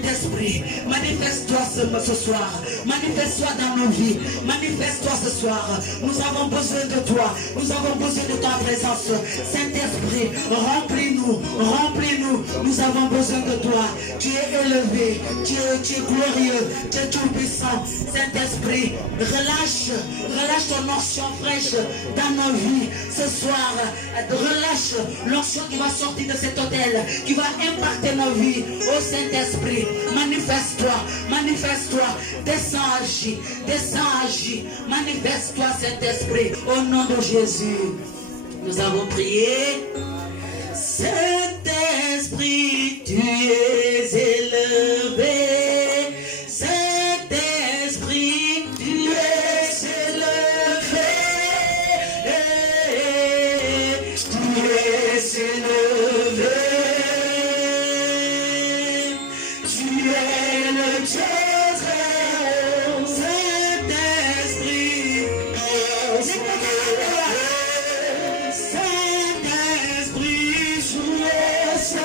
Saint-Esprit, manifeste-toi ce soir. Manifeste-toi dans nos vies. Manifeste-toi ce soir. Nous avons besoin de toi. Nous avons besoin de ta présence. Saint-Esprit, remplis-nous. Remplis-nous. Nous avons besoin de toi. Tu es élevé. Tu es glorieux. Tu es tout-puissant. Saint-Esprit, relâche ton onction fraîche dans nos vies. Ce soir, relâche l'onction qui va sortir de cet hôtel, qui va impacter nos vies. Ô Saint-Esprit, manifeste-toi, manifeste-toi, descends, agis, manifeste-toi Saint-Esprit, au nom de Jésus. Nous avons prié. Saint-Esprit, tu es élevé. Saint-Esprit, tu es élevé. Tu es élevé. Tu es le Dieu très haut. Saint-Esprit, Saint-Esprit, tu es élevé.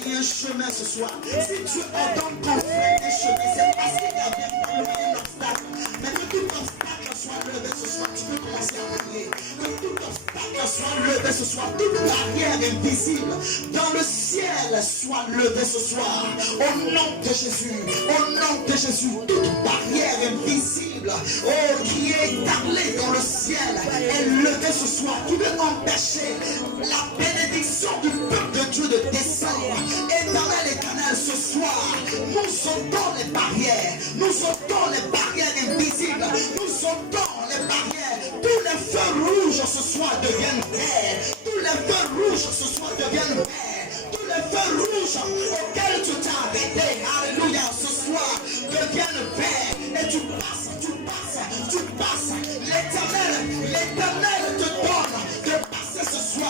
Tu es chemin ce soir. Si tu ordonnes qu'on fraye des chemins, c'est parce qu'il y a bien un obstacle. Mais que tout obstacle soit levé ce soir, tu peux commencer à prier. Que tout obstacle soit levé ce soir, toute barrière invisible dans le ciel soit levée ce soir. Au nom de Jésus, au nom de Jésus, toute barrière invisible, oh, qui est établie dans le ciel, est levée ce soir. Tu veux empêcher la bénédiction du peuple de Dieu de descendre. Éternel, ce soir, nous sautons les barrières, nous sautons les barrières invisibles, nous sautons les barrières. Tous les feux rouges ce soir deviennent verts, tous les feux rouges ce soir deviennent verts, tous les feux rouges auxquels tu t'es arrêté, alléluia, ce soir deviennent verts, et tu passes. L'éternel te donne de passer ce soir.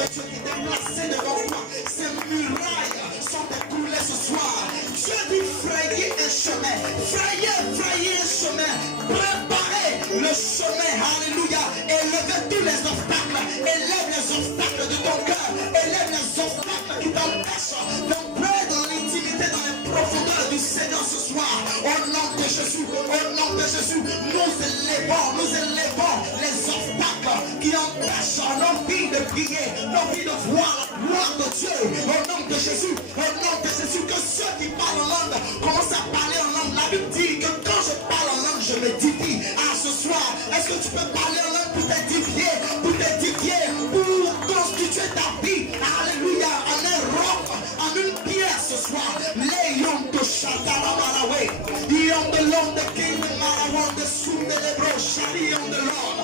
de Dieu qui est placé devant toi. Ces murailles sont écoulées ce soir. Dieu dit frayer un chemin. Frayer un chemin. Préparez le chemin. Alléluia. Élevez tous les obstacles. Élève les obstacles de ton cœur. Élève les obstacles qui t'empêchent d'entrer dans l'intimité, dans les profondeurs du Seigneur ce soir. Au nom de Jésus, nous élevons les obstacles qui empêchent nos vies de prier, nos vies de voir la gloire de Dieu. Au nom de Jésus, que ceux qui parlent en langue commencent à parler en langue. La Bible dit que quand je parle en langue, je m'édifie. Ah, ce soir, est-ce que tu peux parler en langue pour t'édifier, pour constituer ta vie? Alléluia, en un roc, en une pierre ce soir. Les yom de Shatarabalawe, yom de l'homme de King de Marawan de Sundelebro, Shari yom de l'homme.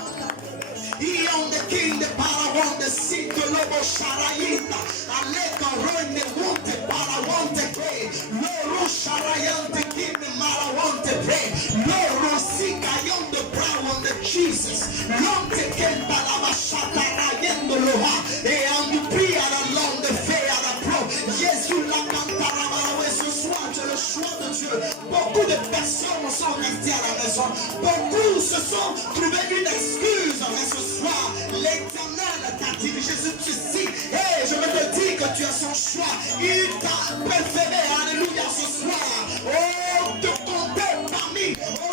Ion the king, the parawan, the seat, the lobo sharayita, Aleka roin, the monte, parawan, the pray, Loro sharayan, the king, the marawan, the pray, Loro sikayon, the brown, the Jesus, Lonte kenta lava shatarayen, the loha, et en prie à la langue de fée à la pro, Jésus la cantarabarawe, ce soir, tu as le choix de Dieu. Beaucoup de personnes sont restées à la maison, beaucoup se sont trouvés une excuse, mais ce soir, l'Éternel t'a dirigé sur ceci. Et je veux te dire que tu as son choix. Il t'a préféré. Alléluia ce soir. Oh, te compter parmi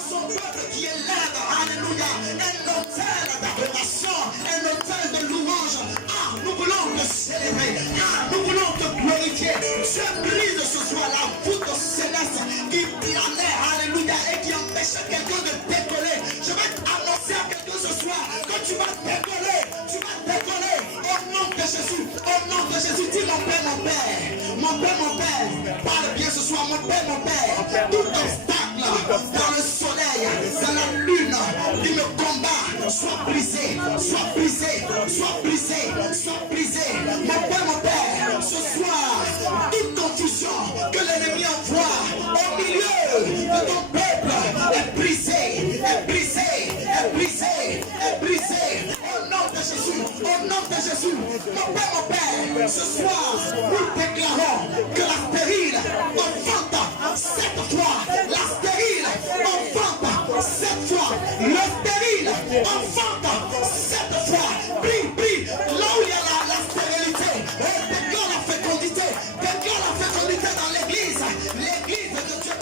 son peuple qui élève. Alléluia. Un autel d'adoration. Un autel de louange. Ah, nous voulons te célébrer. Ah, nous voulons te glorifier. Dieu brise ce soir la voûte céleste qui planait. Alléluia. Et qui empêchait quelqu'un de décoller. Je vais annoncer à quelqu'un ce soir que tu vas décoller, au nom de Jésus, dis mon Père, parle bien ce soir, mon Père, tout obstacle dans le soleil, dans la lune, qui me combat, soit brisé, mon Père, ce soir, toute confusion que l'ennemi envoie au milieu de ton peuple est brisé, au nom de Jésus, mon Père, ce soir, nous déclarons que la stérile enfante 7 fois, la stérile enfante 7 fois, le stérile enfante 7 fois, prie, là où il y a la stérilité, déclare la fécondité dans l'église de Dieu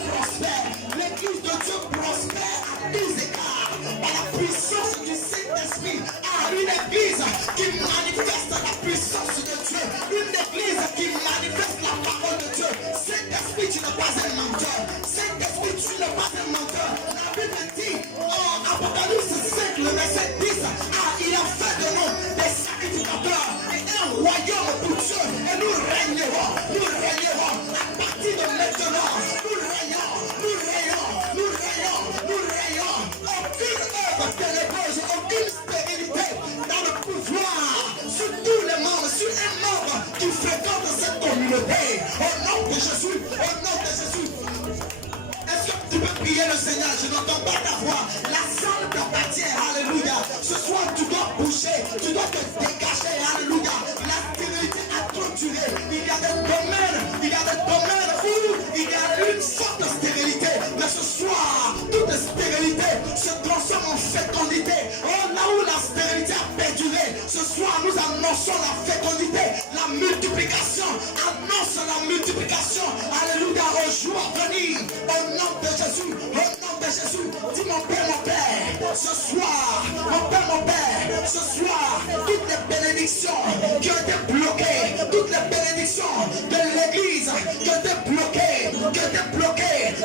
prospère, à tous égards, par la puissance du Saint-Esprit, à une église qui manifeste la puissance de Dieu, une église qui manifeste la parole de Dieu. Saint-Esprit, tu n'es pas un menteur. Saint-Esprit, tu n'es pas un menteur. La Bible dit en Apocalypse 5, le verset 10, il a fait de nous des sacrificateurs et un royaume pour Dieu. Et nous régnerons à partir de maintenant. Nous rayons. Aucune œuvre ténébreuse, aucune stérilité dans le pouvoir sur tous les membres, sur un membre qui fréquente cette communauté. Au nom de Jésus. Est-ce que tu peux prier le Seigneur? Je n'entends pas ta voix. La salle t'appartient. Alléluia. Ce soir, tu dois bouger, tu dois te dégager. Alléluia. La stérilité a trop duré. Il y a des domaines où il y a une sorte de stérilité. Mais ce soir, toute stérilité se transforme en fécondité. Oh, là où la stérilité a perduré, ce soir, nous annonçons la fécondité, la multiplication. Annonce la multiplication. Alléluia. Au jour à venir, au nom de Jésus, dis mon Père, ce soir, mon Père, ce soir, toutes les bénédictions qui ont été bloquées, toutes les bénédictions de l'église qui ont été bloquées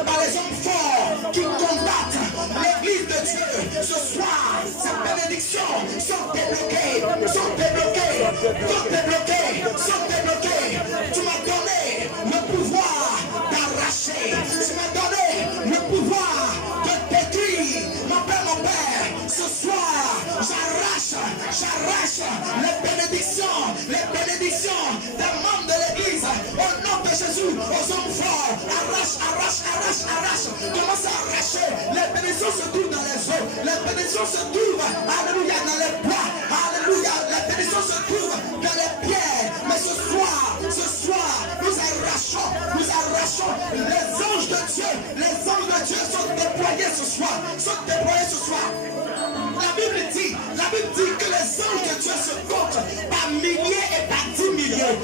par les hommes forts qui combattent l'église de Dieu. Ce soir, ces bénédictions sont débloquées. Tu m'as donné le pouvoir d'arracher. Tu m'as donné le pouvoir de détruire. Mon Père, ce soir, j'arrache les bénédictions des membres de l'église. Au nom de Jésus, aux hommes forts, arrache. Commence à arracher. Les bénédictions se trouvent dans les eaux. Les bénédictions se trouvent, alléluia, dans les bois. Alléluia, les bénédictions se trouvent dans les pierres. se compte par milliers et par 10 milliers.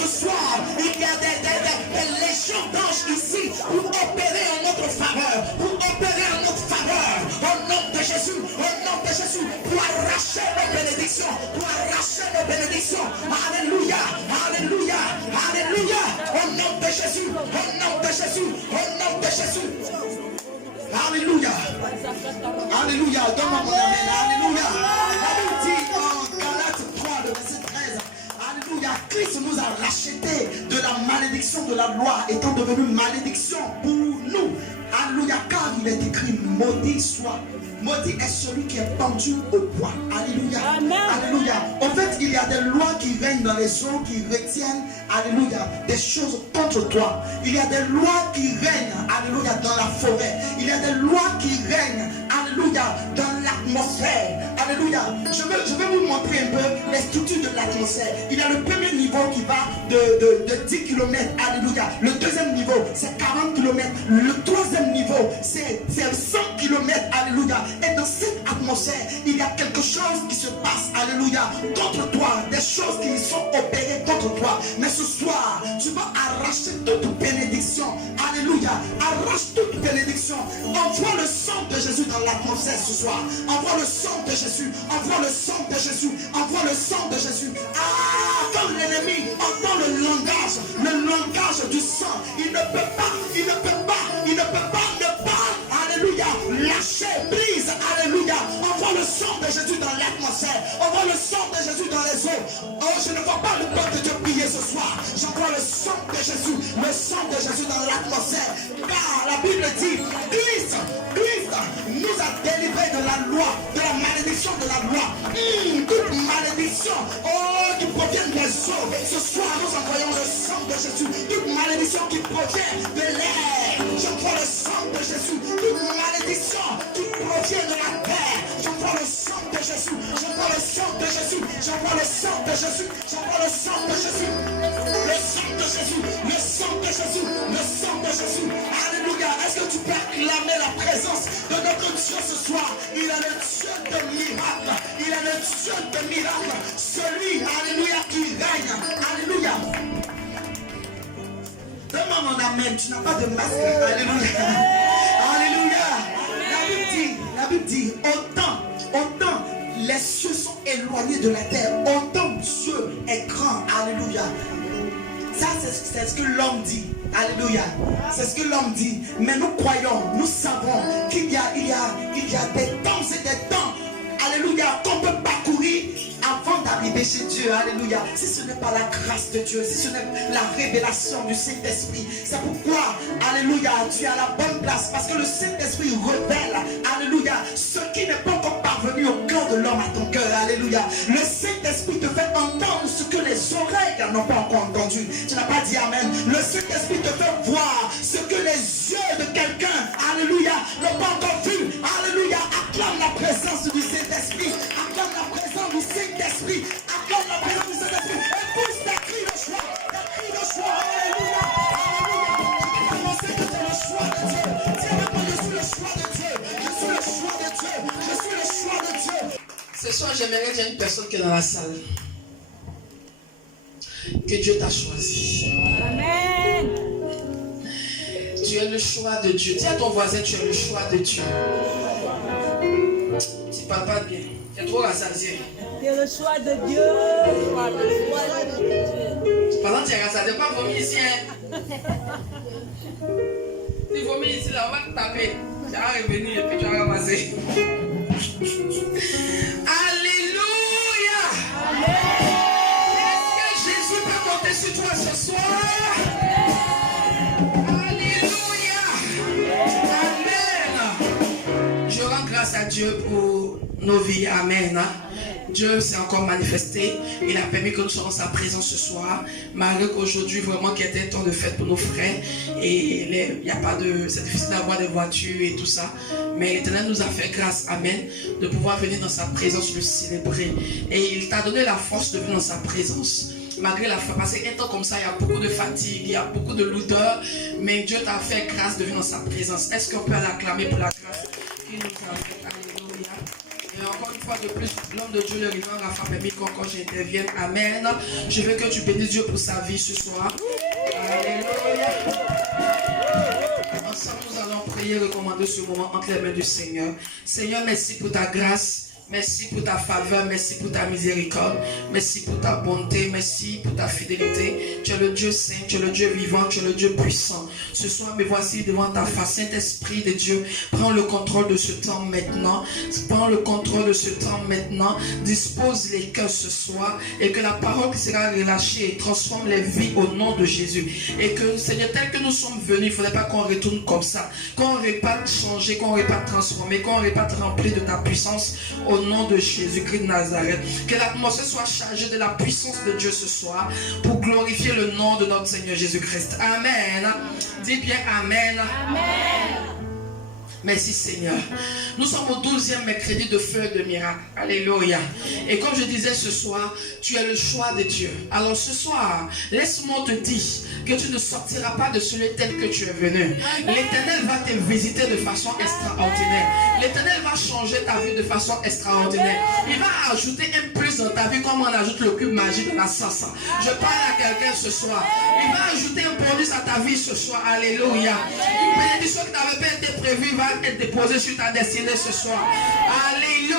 Ce soir, il y a des légions d'anges ici pour opérer en notre faveur, pour opérer en notre faveur, au nom de Jésus, pour arracher nos bénédictions, Alléluia, alléluia, alléluia, au nom de Jésus, Alléluia. Alléluia. Donne-moi mon amen. Alléluia. La Bible dit en Galates 3, le verset 13. Alléluia. Christ nous a rachetés de la malédiction de la loi, étant devenu malédiction pour nous. Alléluia. Car il est écrit, maudit soit. Maudit est celui qui est pendu au bois. Alléluia. Amen. Alléluia. En fait, il y a des lois qui règnent dans les eaux, qui retiennent, alléluia, des choses contre toi. Il y a des lois qui règnent, alléluia, dans la forêt. Il y a des lois qui règnent, alléluia, dans l'atmosphère. Alléluia. Je vais vous montrer un peu les structures de l'atmosphère. Il y a le premier niveau qui va de 10 km. Alléluia. Le deuxième niveau, c'est 40 km. Le troisième niveau, c'est 100 km. Alléluia. Et dans cette atmosphère, il y a quelque chose qui se passe, alléluia, contre toi, des choses qui sont opérées contre toi. Mais ce soir, tu vas arracher toute bénédiction, alléluia, arrache toute bénédiction. Envoie le sang de Jésus dans l'atmosphère ce soir. Envoie le sang de Jésus, envoie le sang de Jésus, envoie le sang de Jésus. Ah, quand l'ennemi entend le langage du sang, il ne peut pas, ne pas, alléluia, lâcher, brise, alléluia. Envoie le sang de Jésus dans l'atmosphère. Envoie le sang de Jésus dans les eaux. Oh, je ne vois pas le peuple de Dieu prier ce soir. J'envoie le sang de Jésus dans l'atmosphère. Car la Bible dit, Christ nous a délivrés de la loi, de la malédiction de la loi. Toute malédiction, oh, qui provient des eaux. Ce soir, nous envoyons le sang de Jésus. Toute malédiction qui provient de l'air. J'envoie le sang de Jésus. Toute malédiction qui provient de la terre. J'envoie le sang de Jésus. J'envoie le sang de Jésus. J'envoie le sang de Jésus. J'envoie le sang de Jésus. Le sang de Jésus. Le sang de Jésus. Le sang de Jésus. Alléluia. Est-ce que tu peux acclamer la présence de notre Dieu ce soir? Il est le Dieu de miracles. Il est le Dieu de miracles. Celui, alléluia, qui règne. Alléluia. Donne-moi mon amen. Tu n'as pas de masque. Alléluia. Alléluia. La Bible dit, autant les cieux sont éloignés de la terre, autant Dieu est grand. Alléluia. Ça, c'est ce que l'homme dit. Alléluia. C'est ce que l'homme dit. Mais nous croyons, nous savons qu'il y a des temps et des temps. Alléluia. Qu'on peut parcourir avant d'arriver chez Dieu. Alléluia. Si ce n'est pas la grâce de Dieu, si ce n'est la révélation du Saint-Esprit, c'est pourquoi, alléluia, tu es à la bonne place. Parce que le Saint-Esprit révèle, alléluia, ce qui n'est pas encore parvenu au cœur de l'homme à ton cœur. Alléluia. Le Saint-Esprit te fait entendre ce que les oreilles n'ont pas encore entendu. Tu n'as pas dit amen. Le Saint-Esprit te fait voir ce que les yeux de quelqu'un, alléluia, n'ont pas encore vu. Alléluia. Acclame la présence du Saint-Esprit. Acclame la présence du Saint-Esprit. Acclame la présence du Saint-Esprit. Et pousse des cris de joie. Des cris de joie. Alléluia. Alléluia. Je peux annoncer que tu es le choix de Dieu. Dis avec moi, je suis le choix de Dieu. Je suis le choix de Dieu. Je suis le choix de Dieu. Ce soir, j'aimerais dire à une personne qui est dans la salle que Dieu t'a choisi. Amen. Tu es le choix de Dieu. Dis à ton voisin, tu es le choix de Dieu. Tu ne parles pas bien. Tu es trop rassasié. Tu es le choix de Dieu. Pendant que tu es rassasié, pas vomir ici. Hein? Tu vomis ici, là, on va te taper. Tu vas revenir et puis tu vas ramasser. Alléluia. Est-ce que Jésus peut compter sur toi ce soir? Alléluia. Amen. Je rends grâce à Dieu pour nos vies. Amen. Dieu s'est encore manifesté. Il a permis que nous soyons en sa présence ce soir. Malgré qu'aujourd'hui, vraiment, qu'il y ait un temps de fête pour nos frères. Et il n'y a pas de... C'est difficile d'avoir des voitures et tout ça. Mais l'Éternel nous a fait grâce, amen, de pouvoir venir dans sa présence, le célébrer. Et il t'a donné la force de venir dans sa présence. Malgré la faim, parce qu'un temps comme ça, il y a beaucoup de fatigue, il y a beaucoup de lourdeur. Mais Dieu t'a fait grâce de venir dans sa présence. Est-ce qu'on peut l'acclamer pour la grâce qu'il nous a fait? Alléluia. Et encore une fois de plus, l'homme de Dieu, le rival, Rafa permis quand j'intervienne. Amen. Je veux que tu bénisses Dieu pour sa vie ce soir. Alléluia. Ensemble, nous allons prier et recommander ce moment entre les mains du Seigneur. Seigneur, merci pour ta grâce. Merci pour ta faveur, merci pour ta miséricorde, merci pour ta bonté, merci pour ta fidélité. Tu es le Dieu saint, tu es le Dieu vivant, tu es le Dieu puissant. Ce soir, me voici devant ta face. Saint-Esprit de Dieu, prends le contrôle de ce temps maintenant. Prends le contrôle de ce temps maintenant. Dispose les cœurs ce soir et que la parole qui sera relâchée transforme les vies au nom de Jésus. Et que, Seigneur, tel que nous sommes venus, il ne faudrait pas qu'on retourne comme ça. Qu'on n'aurait pas changé, qu'on n'aurait pas transformé, qu'on n'aurait pas rempli de ta puissance au nom de Jésus-Christ de Nazareth. Que l'atmosphère soit chargée de la puissance de Dieu ce soir pour glorifier le nom de notre Seigneur Jésus-Christ. Amen. Dis bien Amen. Amen. Merci Seigneur. Nous sommes au 12e mercredi de feu de miracle. Alléluia. Et comme je disais ce soir, tu es le choix de Dieu. Alors ce soir, laisse-moi te dire que tu ne sortiras pas de celui tel que tu es venu. L'Éternel va te visiter de façon extraordinaire. L'Éternel va changer ta vie de façon extraordinaire. Il va ajouter un plus dans ta vie comme on ajoute le cube magique dans la salsa. Je parle à quelqu'un ce soir. Il va ajouter un bonus à ta vie ce soir. Alléluia. Une bénédiction qui n'avait pas été prévue va être déposée sur ta destinée ce soir. Alléluia.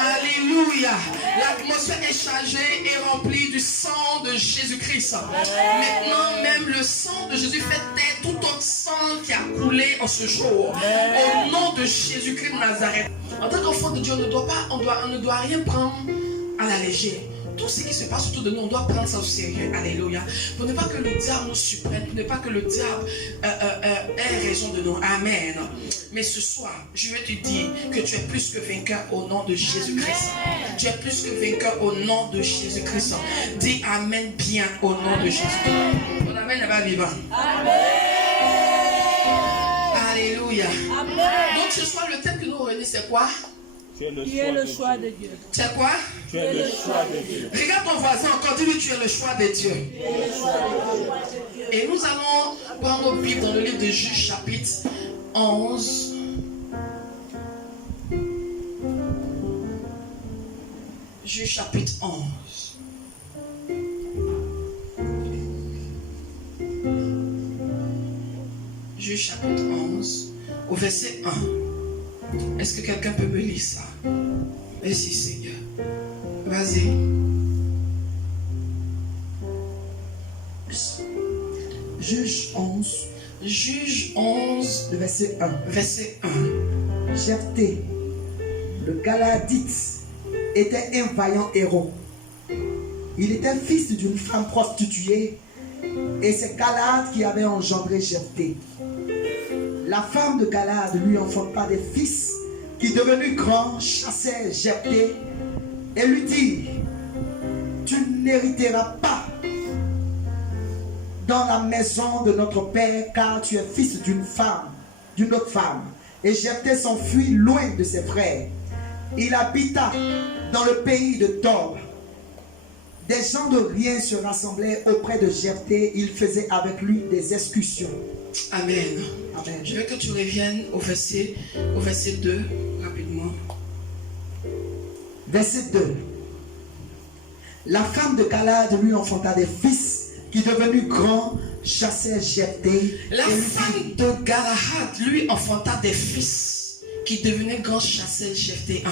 Alléluia. L'atmosphère est chargée et remplie du sang de Jésus-Christ. Maintenant même le sang de Jésus fait taire tout autre sang qui a coulé en ce jour. Au nom de Jésus-Christ de Nazareth. En tant qu'enfant de Dieu, on ne doit rien prendre à la légère. Tout ce qui se passe autour de nous, on doit prendre ça au sérieux. Alléluia. Pour ne pas que le diable nous supprime, pour ne pas que le diable ait raison de nous. Amen. Mais ce soir, je vais te dire que tu es plus que vainqueur au nom de Jésus-Christ. Tu es plus que vainqueur au nom de Jésus-Christ. Dis Amen bien au nom de Jésus. Ton Amen n'est pas vivant. Amen. Alléluia. Amen. Donc ce soir, le thème que nous réunissons, c'est quoi? Tu es le choix de Dieu. C'est quoi? Tu es le choix de Dieu. Regarde ton voisin encore, dis-lui tu es le choix de Dieu. Et nous allons prendre nos Bibles dans le livre de Juge chapitre 11. Juge chapitre 11. Juge chapitre 11 au verset 1. Est-ce que quelqu'un peut me lire ça? Merci Seigneur. Vas-y. Juge 11. Juge 11. Le verset 1. Verset 1. Jephthé, le Galadite, était un vaillant héros. Il était fils d'une femme prostituée et c'est Galad qui avait engendré Jephthé. La femme de Galad lui enfanta des fils qui, devenus grands, chassaient Jephthé et lui dit: tu n'hériteras pas dans la maison de notre père, car tu es fils d'une autre femme. Et Jephthé s'enfuit loin de ses frères. Il habita dans le pays de Tob. Des gens de rien se rassemblaient auprès de Jephthé. Il faisait avec lui des excursions. Amen. Amen. Je veux que tu reviennes au verset 2 rapidement. Verset 2. La femme de Galad lui enfanta des fils qui, devenus grands, chassaient Jephthé. La femme de Galahad lui enfanta des fils qui, devenaient grands, chassaient Jephthé.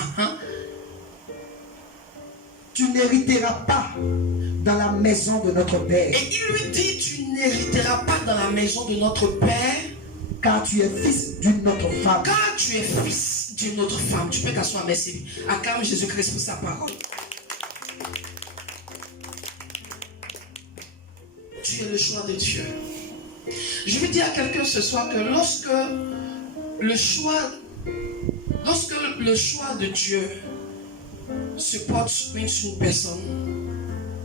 Tu n'hériteras pas dans la maison de notre père. Et il lui dit: tu n'hériteras pas dans la maison de notre père, car tu es fils d'une autre femme. Car tu es fils d'une autre femme. Tu peux t'asseoir, merci. Acclame Jésus-Christ pour sa parole. Tu es le choix de Dieu. Je veux dire à quelqu'un ce soir que lorsque le choix de Dieu se porte sur une personne,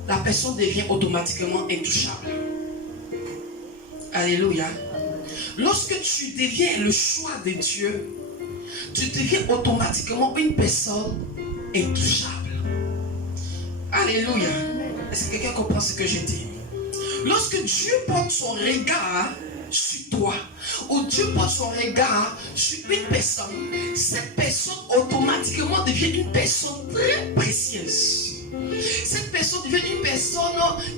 la personne devient automatiquement intouchable. Alléluia. Lorsque tu deviens le choix de Dieu, tu deviens automatiquement une personne intouchable. Alléluia. Est-ce que quelqu'un comprend ce que je dis? Lorsque Dieu porte son regard sur toi, où Dieu porte son regard sur une personne, cette personne automatiquement devient une personne très précieuse. Cette personne devient une personne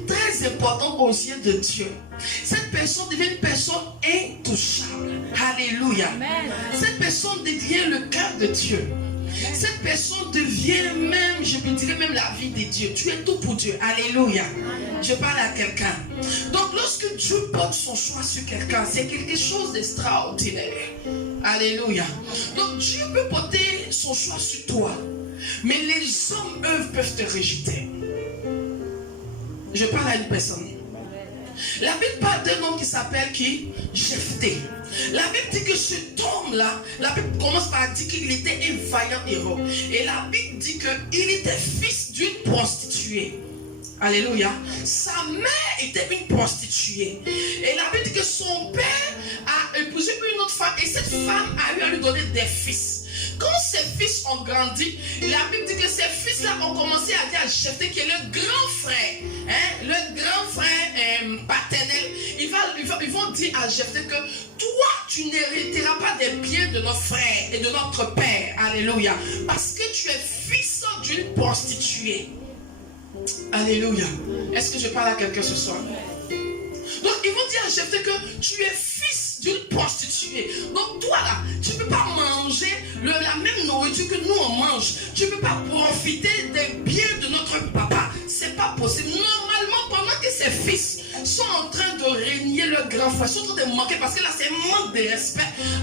très importante aux yeux de Dieu. Cette personne devient une personne intouchable. Alléluia. Amen. Cette personne devient le cœur de Dieu. Cette personne devient même, je peux dire même la vie de Dieu. Tu es tout pour Dieu. Alléluia. Je parle à quelqu'un. Donc lorsque Dieu porte son choix sur quelqu'un, c'est quelque chose d'extraordinaire. Alléluia. Donc Dieu peut porter son choix sur toi. Mais les hommes, eux, peuvent te rejeter. Je parle à une personne. La Bible parle d'un homme qui s'appelle qui? Jephthé. La Bible dit que cet homme-là, la Bible commence par dire qu'il était un vaillant héros. Et la Bible dit qu'il était fils d'une prostituée. Alléluia. Sa mère était une prostituée. Et la Bible dit que son père a épousé une autre femme. Et cette femme a eu à lui donner des fils. Quand ses fils ont grandi, la Bible dit que ces fils-là ont commencé à dire à Jephthé qui est le grand frère, le grand frère paternel. Ils vont dire à Jephthé que toi, tu n'hériteras pas des biens de notre frère et de notre père. Alléluia. Parce que tu es fils d'une prostituée. Alléluia. Est-ce que je parle à quelqu'un ce soir? Donc ils vont dire à Jephthé que tu es fils d'une prostituée. Donc toi là, tu ne peux pas manger la même nourriture que nous on mange. Tu ne peux pas profiter des biens de notre papa. C'est pas possible. Normalement, pendant que ses fils sont en train de régner leur grand frère, sont en train de manquer, parce que là c'est manque de respect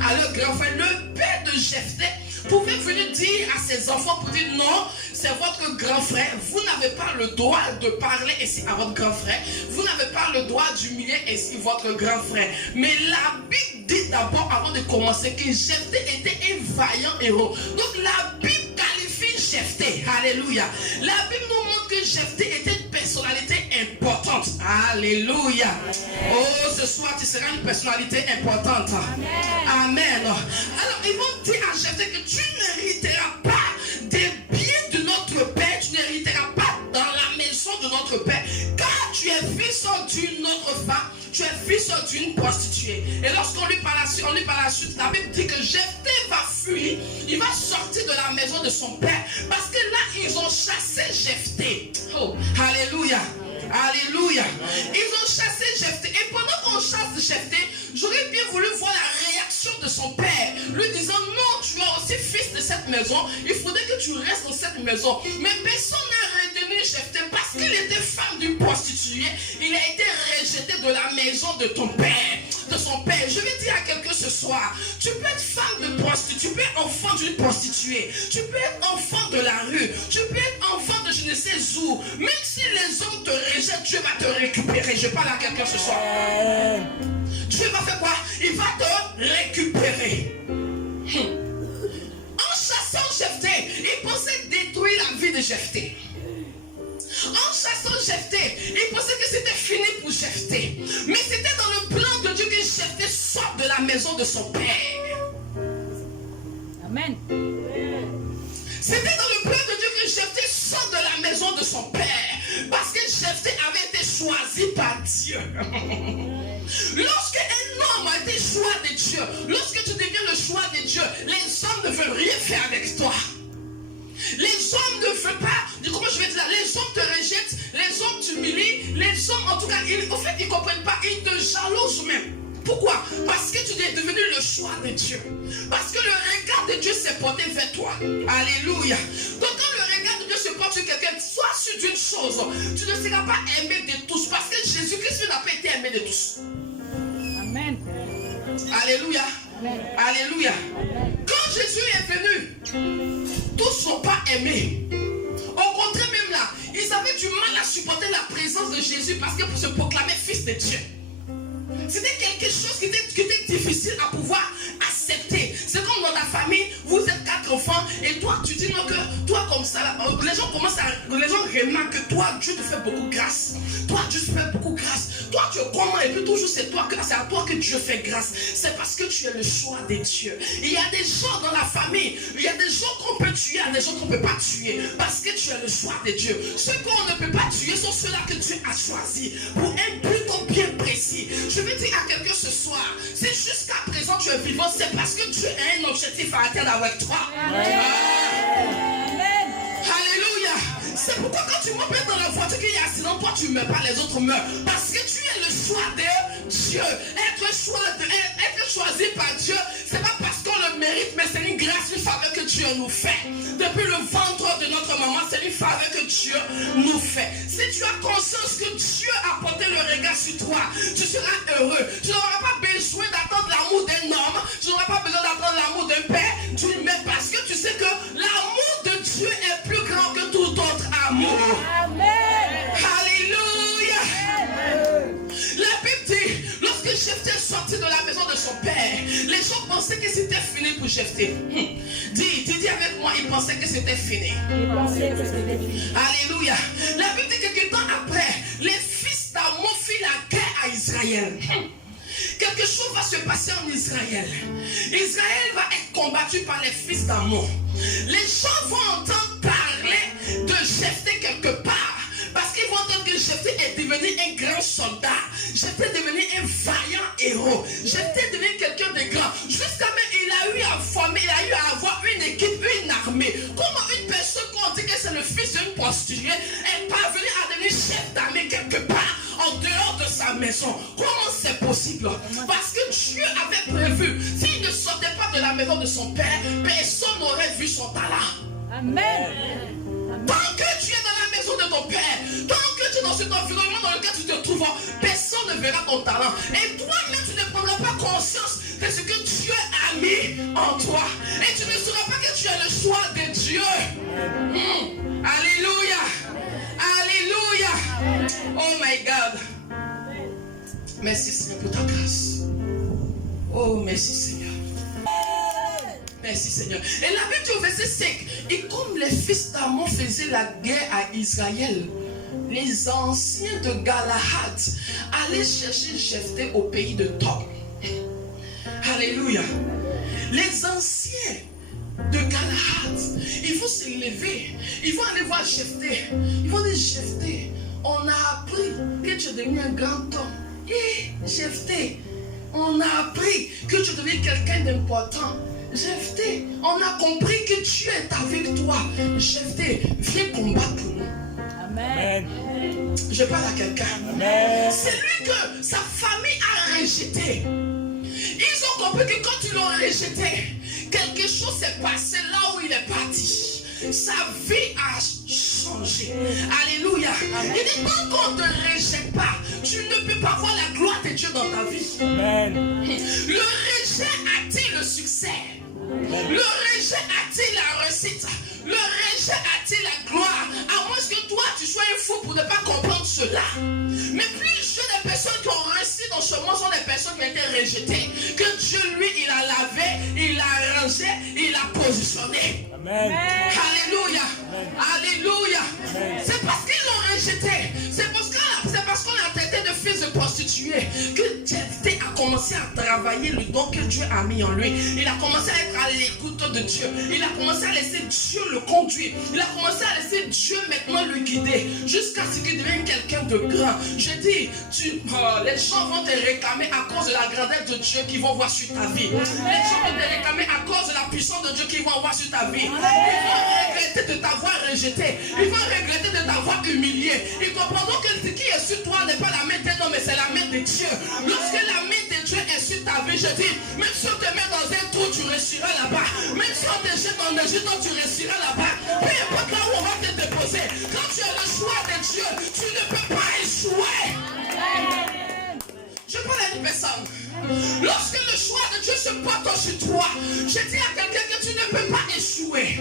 à leur grand frère. Le père de Jephthé pouvait venir dire à ses enfants pour dire non, c'est votre grand frère, vous n'avez pas le droit de parler ainsi à votre grand frère, vous n'avez pas le droit d'humilier ainsi votre grand frère. Mais la Bible dit d'abord, avant de commencer, que Jephthé était un vaillant héros. Donc la Bible qualifie Jephthé. Alléluia. La Bible nous montre que Jephthé était une personnalité importante. Alléluia. Oh, ce soir tu seras une personnalité importante. Amen. Alors ils vont dire à Jephthé que tu n'hériteras pas des biens de notre père, tu n'hériteras pas dans la maison de notre père, car tu es fils d'une autre femme, tu es fils d'une prostituée. Et lorsqu'on lui parle la suite, la Bible dit que Jephthé va fuir, il va sortir de la maison de son père, parce que là ils ont chassé Jephthé. Oh, alléluia. Alléluia. Ils ont chassé Jephthé. Et pendant qu'on chasse Jephthé, j'aurais bien voulu voir la réaction de son père, lui disant non, tu es aussi fils de cette maison, il faudrait que tu restes dans cette maison. Mais personne n'a retenu Jephthé parce qu'il était femme d'une prostituée. Il a été rejeté de la maison de ton père, de son père. Je vais dire à quelqu'un ce soir, tu peux être femme de prostituée, tu peux être enfant d'une prostituée, tu peux être enfant de la rue, tu peux être enfant de je ne sais où. Même si les hommes te rejettent, Dieu va te récupérer. Je parle à quelqu'un ce soir. Dieu va faire quoi? Il va te récupérer. En chassant Jephthé, il pensait détruire la vie de Jephthé. En chassant Jephthé, il pensait que c'était fini pour Jephthé. Mais c'était dans le plan de Dieu que Jephthé sorte de la maison de son père. Amen. C'était dans le plan de Dieu que Jephthé sort de la maison de son père. Parce que Jephthé avait été choisi par Dieu. Lorsque un homme a été choix de Dieu, lorsque tu deviens le choix de Dieu, les hommes ne veulent rien faire avec toi. Les hommes ne veulent pas, comment je vais dire, les hommes te rejettent, les hommes t'humilient, les hommes en tout cas, ils ne comprennent pas, ils te jalousent même. Pourquoi? Parce que tu es devenu le choix de Dieu. Parce que le regard de Dieu s'est porté vers toi. Alléluia. Donc quand le regard de Dieu se porte sur quelqu'un, sois sûr d'une chose, tu ne seras pas aimé de tous. Parce que Jésus-Christ n'a pas été aimé de tous. Amen. Alléluia. Amen. Alléluia. Quand Jésus est venu, tous n'ont pas aimé. Au contraire même là, ils avaient du mal à supporter la présence de Jésus parce que pour se proclamer fils de Dieu. C'était quelque chose qui était difficile à pouvoir accepter. C'est comme dans ta famille, vous êtes 4 enfants et toi tu dis non que toi comme ça, là, les gens remarquent que toi Dieu te fait beaucoup grâce. Toi Dieu te fait beaucoup grâce. Toi tu es comment et puis toujours c'est à toi que Dieu fait grâce. C'est parce que tu es le choix de Dieu. Il y a des gens dans la famille, il y a des gens qu'on peut tuer, il y a des gens qu'on ne peut pas tuer parce que tu es le choix de Dieu. Ceux qu'on ne peut pas tuer sont ceux-là que Dieu a choisis pour un but bien précis. Je vais dire à quelqu'un ce soir, si jusqu'à présent tu es vivant, c'est parce que Dieu a un objectif à atteindre avec toi. Alléluia. C'est pourquoi quand tu montes dans la voiture qu'il y a accident, toi tu ne meurs pas, les autres meurent. Parce que tu es le choix de Dieu. Être choisi par Dieu, c'est pas parce qu'on le mérite, mais c'est une grâce, une faveur que Dieu nous fait. Depuis le ventre de notre maman, c'est une faveur que Dieu nous fait. Si tu as conscience que Dieu a porté le regard sur toi, tu seras heureux. Tu n'auras pas besoin d'attendre l'amour d'un homme, tu n'auras pas besoin d'attendre l'amour d'un père, mais parce que tu sais que l'amour de Dieu est plus grand que tout autre amour. Amen. Alléluia. La Bible dit, lorsque Jephthé est sorti de la maison de son père, les gens pensaient que c'était fini pour Jephthé. Dis avec moi, ils pensaient que c'était fini. Alléluia. La Bible dit que quelque temps après, les fils d'Amon firent la guerre à Israël. Quelque chose va se passer en Israël. Israël va être combattu par les fils d'Amon. Les gens vont entendre parler de Jephthé quelque part. Parce qu'ils vont entendre que Jephthé est devenu un grand soldat. Jephthé est devenu un vaillant héros. Jephthé est devenu quelqu'un de grand. Jusqu'à même, il a eu à former, il a eu à avoir une équipe, une armée. Comment une personne qu'on dit que c'est le fils d'une prostituée est parvenu à devenir chef d'armée quelque part en dehors de sa maison? Comment c'est possible? Parce que Dieu avait prévu, s'il ne sortait pas de la maison de son père, personne n'aurait vu son talent. Amen. Tant que tu es dans la maison de ton père, tant que tu es dans cet environnement dans lequel tu te trouves, personne ne verra ton talent. Et toi-même, tu ne prendras pas conscience de ce que Dieu a mis en toi. Et tu ne sauras pas que tu es le choix de Dieu. Alléluia. Alléluia. Oh my God. Merci Seigneur pour ta grâce. Oh, merci Seigneur. Merci Seigneur. Et la Bible dit au verset 5, et comme les fils d'Amon faisaient la guerre à Israël, les anciens de Galahad allaient chercher Jephthé au pays de Tob. Alléluia. Les anciens de Galahad, ils vont se lever, ils vont aller voir Jephthé. Ils vont dire, Jephthé, on a appris que tu es devenu un grand homme. Et Jephthé, on a appris que tu es devenu quelqu'un d'important. Jephthé, on a compris que Dieu est avec toi. Jephthé, viens combattre pour nous. Amen. Je parle à quelqu'un. C'est lui que sa famille a rejeté. Ils ont compris que quand ils l'ont rejeté, quelque chose s'est passé là où il est parti. Sa vie a changé. Alléluia. Il dit, tant qu'on ne te rejette pas, tu ne peux pas voir la gloire de Dieu dans ta vie. Amen. Le rejet attire le succès. Le rejet attire la réussite. Le rejet attire la gloire. À moins que toi tu sois un fou pour ne pas comprendre cela. Mais plus les personnes qui ont réussi dans ce monde sont des personnes qui ont été rejetées. Que Dieu lui il a lavé, il a rangé, il a positionné. Amen. Alléluia. Alléluia. C'est parce qu'ils l'ont rejeté. C'est parce qu'on a traité de fils de prostituée que Jephthé a commencé à travailler le don que Dieu a mis en lui. Il a commencé à être à l'écoute de Dieu. Il a commencé à laisser Dieu le conduire. Il a commencé à laisser Dieu maintenant le guider jusqu'à ce qu'il devienne quelqu'un de grand. Je dis, les gens vont te réclamer à cause de la grandeur de Dieu qu'ils vont voir sur ta vie. Les gens vont te réclamer à cause de la puissance de Dieu qu'ils vont voir sur ta vie. Ils vont regretter de t'avoir rejeté. Ils vont regretter de t'avoir humilié. Ils comprendront que ce qui est sur toi n'est pas la main d'un homme, mais c'est la main de Dieu. Lorsque la main de Dieu est sur ta vie, je dis, même si on te met dans un trou, tu réussiras là-bas. Même si on te jette en Égypte, tu réussiras là-bas. Peu importe là où on va te déposer. Quand tu as le choix de Dieu, tu ne peux pas échouer. Je parle à une personne. Lorsque le choix de Dieu se porte sur toi, je dis à quelqu'un que tu ne peux pas échouer.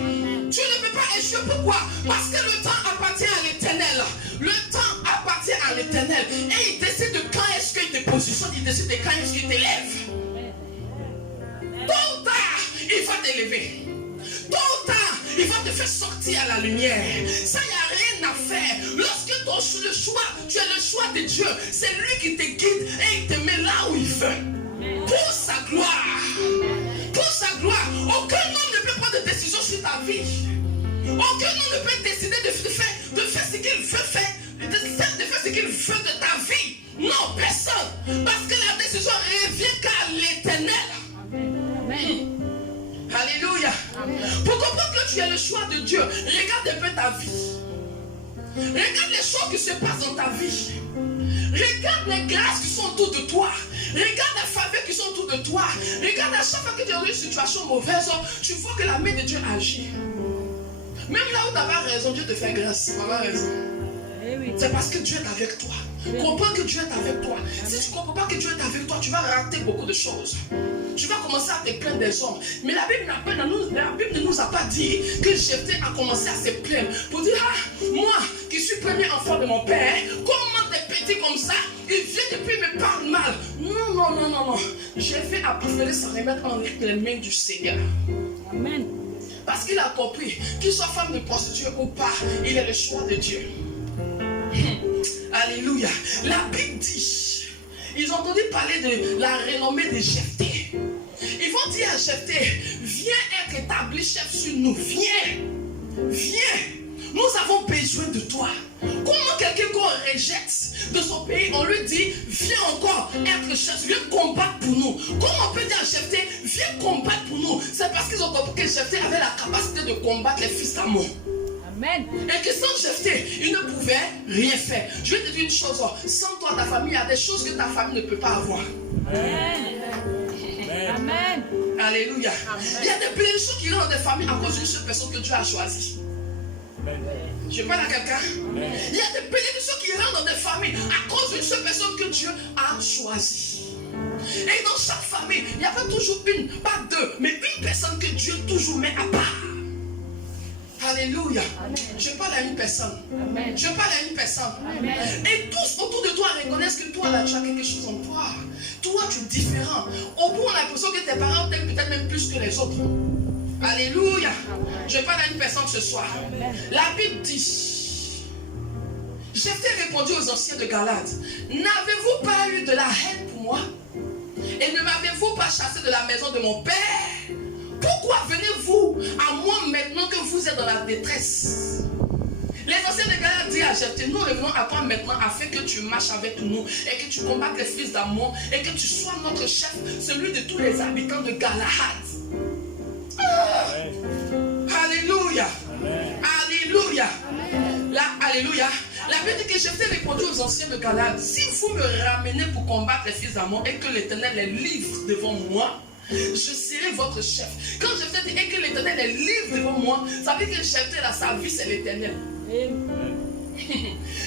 Tu ne peux pas échouer. Pourquoi? Parce que le temps appartient à l'Éternel. Le temps appartient à l'Éternel. Et il décide de quand est-ce qu'il te positionne, il décide de quand est-ce qu'il t'élève. Tôt ou tard, il va t'élever. Tôt ou tard, il va te faire sortir à la lumière. Ça, il n'y a rien à faire. Lorsque le choix, tu as le choix de Dieu, c'est lui qui te guide et il te met là où il veut. Pour sa gloire. Pour sa gloire. Aucun homme ne peut prendre de décision sur ta vie. Aucun homme ne peut décider de faire ce qu'il veut faire. De faire ce qu'il veut de ta vie. Non, personne reviens qu'à l'Éternel. Amen. Alléluia. Pour comprendre que tu es le choix de Dieu, regarde un peu ta vie. Regarde les choses qui se passent dans ta vie. Regarde les grâces qui sont autour de toi. Regarde les faveurs qui sont autour de toi. Regarde à chaque fois que tu es dans une situation mauvaise, tu vois que la main de Dieu agit. Même là où tu n'as pas raison, Dieu te fait grâce. Tu n'as pas raison. C'est parce que Dieu est avec toi. Comprends que Dieu est avec toi. Si tu ne comprends pas que Dieu est avec toi, tu vas rater beaucoup de choses. Tu vas commencer à te plaindre des hommes. Mais la Bible ne nous a pas dit que Jephthé a commencé à se plaindre. Pour dire, ah, moi qui suis premier enfant de mon père, comment des petits comme ça, ils viennent et puis me parlent mal. Non. Jephthé a préféré se remettre en les mains du Seigneur. Amen. Parce qu'il a compris, qu'il soit femme de prostituée ou pas, il est le choix de Dieu. Alléluia. La Bible dit, ils ont entendu parler de la renommée de Jephthé. Ils vont dire à Jephthé, viens être établi chef sur nous. Viens. Nous avons besoin de toi. Comment quelqu'un qu'on rejette de son pays, on lui dit, viens encore être chef, viens combattre pour nous. Comment on peut dire à Jephthé, viens combattre pour nous? C'est parce qu'ils ont compris que Jephthé avait la capacité de combattre les fils d'Ammon. Amen. Et que sans Jephthé, il ne pouvait rien faire. Je vais te dire une chose, sans toi, ta famille, il y a des choses que ta famille ne peut pas avoir. Amen. Alléluia. Amen. Il y a des bénédictions qui rentrent dans des familles à cause d'une seule personne que Dieu a choisie. Je parle à quelqu'un. Il y a des bénédictions qui rentrent dans des familles à cause d'une seule personne que Dieu a choisie. Et dans chaque famille, il y a pas toujours une, pas deux, mais une personne que Dieu toujours met à part. Alléluia. Amen. Je parle à une personne. Amen. Je parle à une personne. Amen. Et tous autour de toi reconnaissent que toi, là, tu as quelque chose en toi. Toi, tu es différent. Au bout, on a l'impression que tes parents t'aiment peut-être même plus que les autres. Alléluia. Amen. Je parle à une personne ce soir. Amen. La Bible dit, Jephthé répondit aux anciens de Galade, n'avez-vous pas eu de la haine pour moi? Et ne m'avez-vous pas chassé de la maison de mon père? Pourquoi venez-vous à moi maintenant que vous êtes dans la détresse? Les anciens de Galade disent à Jephthé, nous revenons à toi maintenant afin que tu marches avec nous et que tu combattes les fils d'Ammon et que tu sois notre chef, celui de tous les habitants de Galahad. Ah. Alléluia. Amen. Alléluia. Amen. Alléluia. La Bible dit que Jephthé répondit aux anciens de Galade, si vous me ramenez pour combattre les fils d'Ammon et que l'Éternel les livre devant moi, je serai votre chef. Quand Jephthé dit et que l'Éternel est libre devant moi, ça veut dire que Jephthé, là, sa vie, c'est l'Éternel.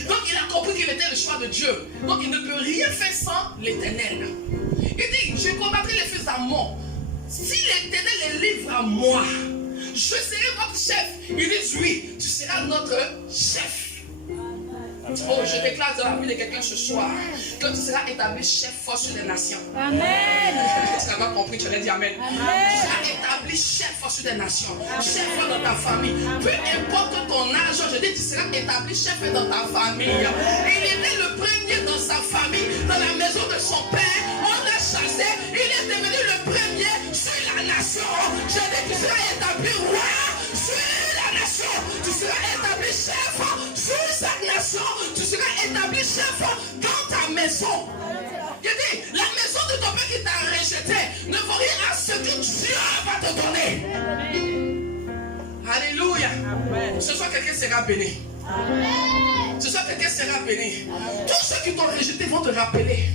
Donc il a compris qu'il était le choix de Dieu. Donc il ne peut rien faire sans l'Éternel. Il dit, je combattrai les fils d'Ammon. Si l'Éternel est libre à moi, je serai votre chef. Il dit, oui, tu seras notre chef. Oh, je déclare dans la vie de quelqu'un ce soir que tu seras établi chef fort sur les nations. Amen. Tu n'as pas compris, tu aurais dit Amen. Amen. Tu seras établi chef fort sur les nations. Amen. Chef fort dans ta famille. Amen. Peu importe ton âge, je dis, tu seras établi chef dans ta famille. Amen. Et il était le premier dans sa famille, dans la maison de son père. On l'a chassé. Il est devenu le premier sur la nation. Je dis, tu seras établi roi sur la nation. Tu seras établi chef sur cette nation. Tu seras établi chef dans ta maison. Il dit, la maison de ton père qui t'a rejeté ne vaut rien à ce que Dieu va te donner. Alléluia. Amen. Ce soir, quelqu'un sera béni. Amen. Ce soir, quelqu'un sera béni. Amen. Tous ceux qui t'ont rejeté vont te rappeler.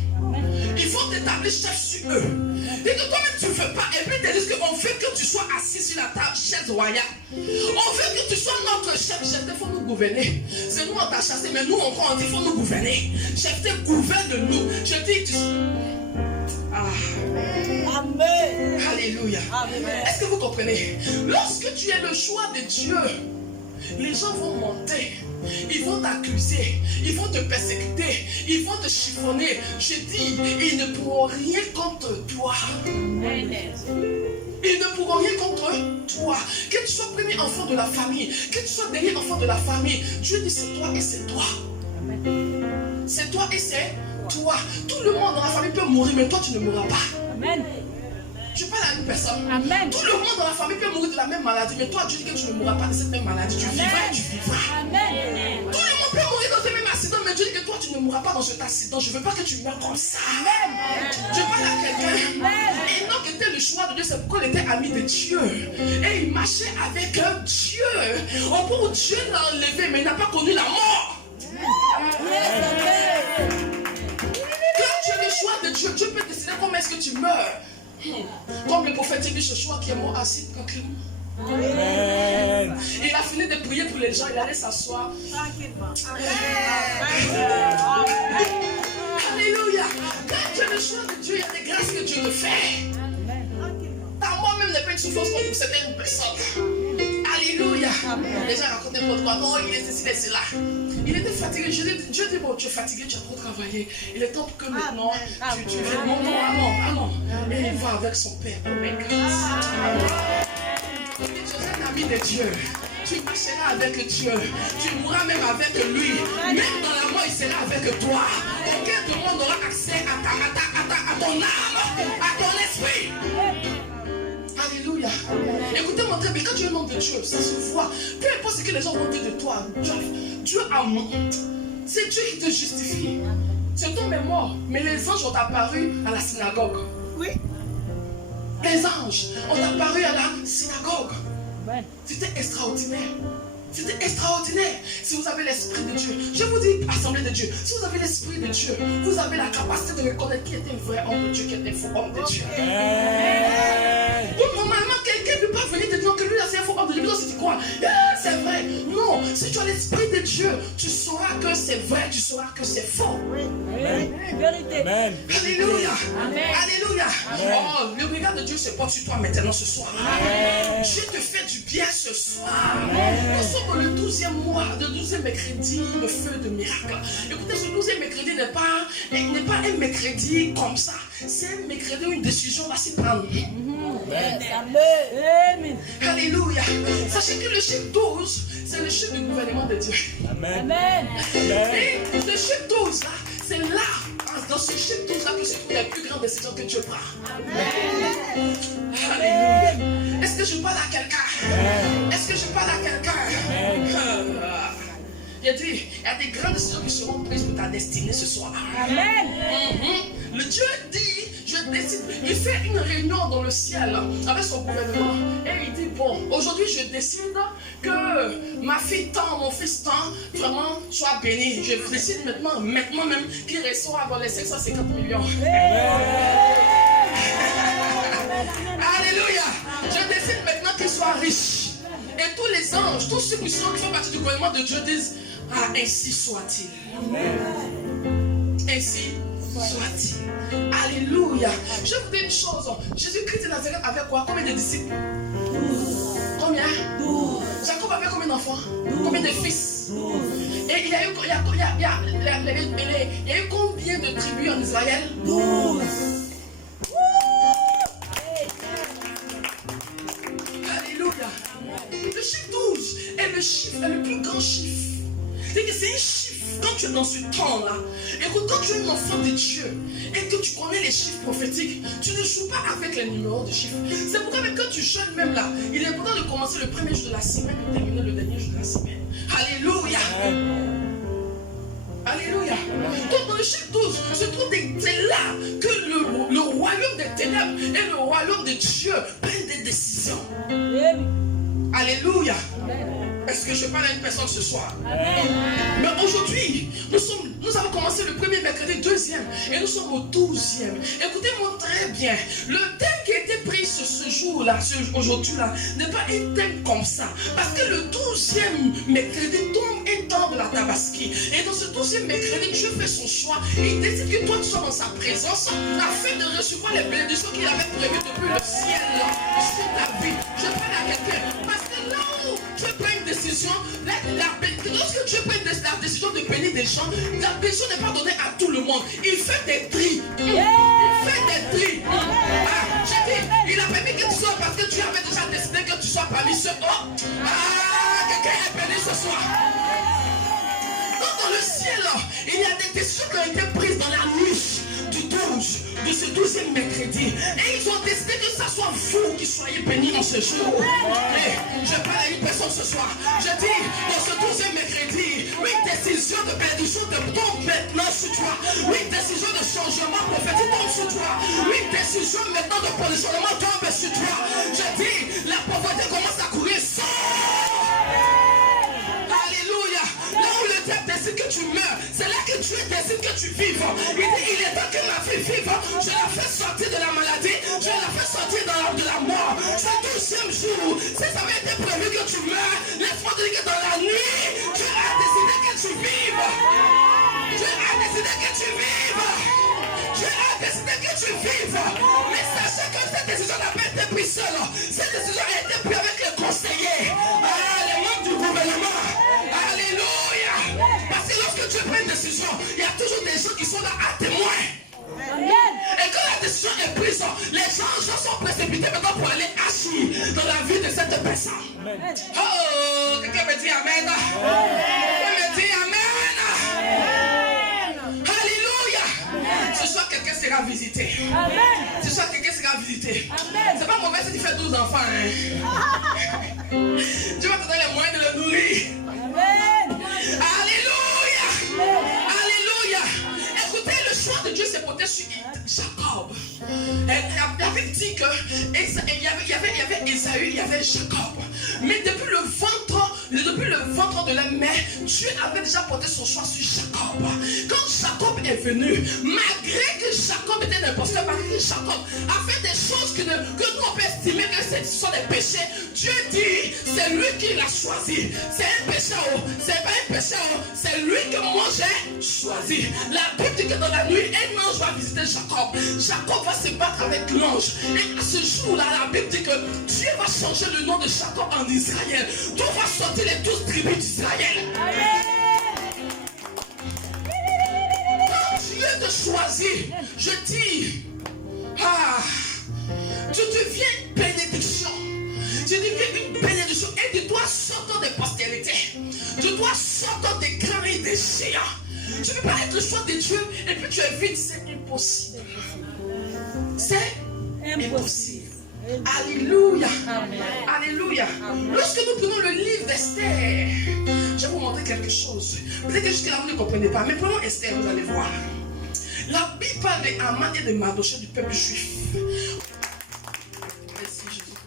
Ils vont t'établir chef sur eux. Et que toi-même tu ne veux pas. Et puis ils te disent qu'on veut que tu sois assis sur la table, chaise royale. On veut que tu sois notre chef. Chef, il faut nous gouverner. C'est nous on t'a chassé, mais nous on dit il faut nous gouverner. Chef, tu gouverne nous. Je dis, tu... Amen. Alléluia. Amen. Est-ce que vous comprenez? Lorsque tu es le choix de Dieu, les gens vont monter. Ils vont t'accuser, ils vont te persécuter, ils vont te chiffonner. Je dis, ils ne pourront rien contre toi. Ils ne pourront rien contre toi. Que tu sois premier enfant de la famille, que tu sois dernier enfant de la famille, Dieu dit c'est toi et c'est toi. C'est toi et c'est toi. Tout le monde dans la famille peut mourir, mais toi tu ne mourras pas. Amen. Je parle à une personne. Amen. Tout le monde dans la famille peut mourir de la même maladie, mais toi, Dieu dit que tu ne mourras pas de cette même maladie. Tu vivras et tu vivras. Amen. Tout le monde peut mourir dans ce même accident, mais Dieu dit que toi, tu ne mourras pas dans cet accident. Je ne veux pas que tu meurs comme ça. Je parle à quelqu'un. Enoch était le choix de Dieu. C'est pourquoi il était ami de Dieu. Et il marchait avec Dieu. Au point où Dieu l'a enlevé, mais il n'a pas connu la mort. Quand tu es le choix de Dieu, Dieu peut décider comment est-ce que tu meurs. Comme le prophète dit ce choix qui est mort assis tranquillement. Il a fini de prier pour les gens, il allait s'asseoir. Alléluia. Quand tu as le choix de Dieu, il y a des grâces que Dieu te fait. Ta mort même n'est pas une souffrance comme pour certaines personnes. Alléluia. Les gens racontaient pour toi, non, il est ceci, il est cela. Il était fatigué. Dieu dit, bon, tu es fatigué, tu as trop travaillé. Il est temps que maintenant, tu viennes. Non. Et il va avec son père. Oh my God. Tu es un ami de Dieu. Tu marcheras avec Dieu. Tu mourras même avec lui. Même dans la mort, il sera avec toi. Aucun de monde n'aura accès à ton âme, à ton esprit. Alléluia. Écoutez-moi très bien, quand tu es un homme de Dieu, ça se voit. Peu importe ce que les gens vont dire de toi, Dieu a menti. C'est Dieu qui te justifie. Cet homme est mort, mais les anges ont apparu à la synagogue. Oui. Les anges ont apparu à la synagogue. C'était extraordinaire. C'était extraordinaire. Si vous avez l'esprit de Dieu, je vous dis, assemblée de Dieu, si vous avez l'esprit de Dieu, vous avez la capacité de reconnaître qui était un vrai homme de Dieu, qui était un faux homme de Dieu. Donc, normalement, quelqu'un ne peut pas venir te dire que lui, c'est un faux homme de Dieu. C'est quoi? C'est vrai. Non, si tu as l'esprit de Dieu, tu sauras que c'est vrai, tu sauras que c'est faux. Vérité. Alléluia. Amen. Alléluia. Amen. Oh, le regard de Dieu se porte sur toi maintenant ce soir. Amen. Dieu te fait du bien ce soir. Nous sommes dans le 12e mois, le 12e mercredi, le feu de miracle. Écoutez, ce 12e mercredi n'est pas un mercredi comme ça. C'est un mercredi où une décision va s'y prendre. Amen. Alléluia. Sachez que le chiffre 12, c'est le chiffre du gouvernement de Dieu. Amen. Et le chiffre 12, là, c'est là, dans ce chiffre 12 là, que se trouvent les plus grandes décisions que Dieu prend. Amen. Alléluia. Est-ce que je parle à quelqu'un? Est-ce que je parle à quelqu'un? Il y a des grandes décisions qui seront prises pour ta destinée ce soir. Amen. Le Dieu dit, je décide. Il fait une réunion dans le ciel avec son gouvernement. Et il dit, bon, aujourd'hui je décide que ma fille tant, mon fils tant, vraiment soit béni. Je décide maintenant même qu'il reçoit les 550 millions. Alléluia. Je décide maintenant qu'il soit riche. Et tous les anges, tous ceux qui font partie du gouvernement de Dieu disent, ah, ainsi soit-il. Ainsi soit-il. Alléluia. Je vous dis une chose. Jésus-Christ de Nazareth avait quoi? Combien de disciples? 12. Combien? 12. Jacob avait combien d'enfants? 12. Combien de fils? 12. Et il y a eu combien de tribus en Israël? 12. Alléluia. Le chiffre 12 est le chiffre, le plus grand chiffre. C'est que c'est un chiffre. Quand tu es dans ce temps-là, écoute, quand tu es un enfant de Dieu et que tu connais les chiffres prophétiques, tu ne joues pas avec les numéros de chiffres. C'est pourquoi même quand tu jeûnes même là, il est important de commencer le premier jour de la semaine et de terminer le dernier jour de la semaine. Alléluia. Alléluia. Donc dans le chiffre 12, se trouve c'est là que le royaume des ténèbres et le royaume de Dieu prennent des décisions. Alléluia. Est-ce que je parle à une personne ce soir? Mais aujourd'hui, nous avons commencé le premier mercredi, deuxième, et nous sommes au 12e. Écoutez-moi très bien. Le thème qui a été pris ce jour-là, aujourd'hui-là, n'est pas un thème comme ça. Parce que le 12e mercredi tombe un temps de la Tabaski. Et dans ce 12e mercredi, Dieu fait son choix. Et il décide que toi, tu sois dans sa présence afin de recevoir les bénédictions qu'il avait prévues depuis le ciel sur ta vie. Je parle à quelqu'un. Parce que là où Dieu prend une décision, lorsque Dieu prend la décision de bénir des gens, la décision n'est pas donnée à tout le monde. Il fait des tris. Il fait des tris. J'ai dit, il a permis que tu sois parce que tu avais déjà décidé que tu sois parmi ceux. Quelqu'un est béni ce soir. Donc dans le ciel, il y a des décisions qui ont été prises dans la nuit du 12, de ce 12e mercredi. Et ils ont décidé que ça soit vous qui soyez bénis en ce jour. Et je parle à une personne ce soir. Je dis, dans ce 12e mercredi, une décision de bénédiction bénédiction tombe maintenant sur toi. Oui, décision de changement prophétique tombe sur toi. Oui, décision maintenant de positionnement tombe sur toi. Je dis, la pauvreté commence à courir. Alléluia. Là où le diable décide que tu meurs, c'est là que Dieu décide que tu vives. Il dit, il est temps que ma fille vive. Je la fais sortir de la maladie. Je la fais sortir de la mort. Ce 12e jour, si ça avait été prévu que tu meurs, laisse-moi te dire que dans la nuit, Dieu a décidé que tu vives. Dieu a décidé que tu vives. Dieu a décidé que tu vives. Mais sachez que cette décision n'a pas été prise seule. Cette décision a été prise avec les conseillers. Les membres du gouvernement. Alléluia. Parce que lorsque tu prends une décision, il y a toujours des gens qui sont là à témoin. Et quand la décision est prise, les gens sont précipités maintenant pour aller agir dans la vie de cette personne. Oh, quelqu'un me dit Amen. Quelqu'un me dit Amen. Alléluia. Ce soir, quelqu'un sera visité. Ce soir, quelqu'un sera visité. C'est pas mauvais si tu fais 12 enfants. Tu vas te donner les moyens de le nourrir. Alléluia. Alléluia. Écoutez, le choix de Dieu s'est porté sur Jacob. La Bible dit qu'il y avait Ésaü, il y avait Jacob. Mais depuis le ventre de la mère, Dieu avait déjà porté son choix sur Jacob. Quand Jacob est venu, malgré que Jacob était un imposteur, malgré que Jacob a fait des choses que nous on peut estimer que ce sont des péchés, Dieu dit, c'est lui qui l'a choisi. C'est un péché, c'est pas un péché, c'est lui que moi j'ai choisi. La Bible dit que dans la nuit, un ange va visiter Jacob. Jacob va se battre avec l'ange. Et à ce jour-là, la Bible dit que Dieu va changer le nom de Jacob en Israël. Tout va sortir les 12 tribus d'Israël. Quand Dieu te choisit, je dis, tu deviens une bénédiction. Tu deviens une bénédiction et tu dois sortir des postérités. Tu dois sortir des grands et des géants. Tu ne peux pas être le choix de Dieu et puis tu es vide. C'est impossible. C'est impossible. Alléluia. Amen. Alléluia. Amen. Lorsque nous prenons le livre d'Esther, je vais vous montrer quelque chose. Peut-être que jusqu'à là vous ne comprenez pas, mais prenons Esther, vous allez voir. La Bible parle de Haman et de Mardochée du peuple juif. Merci Jésus.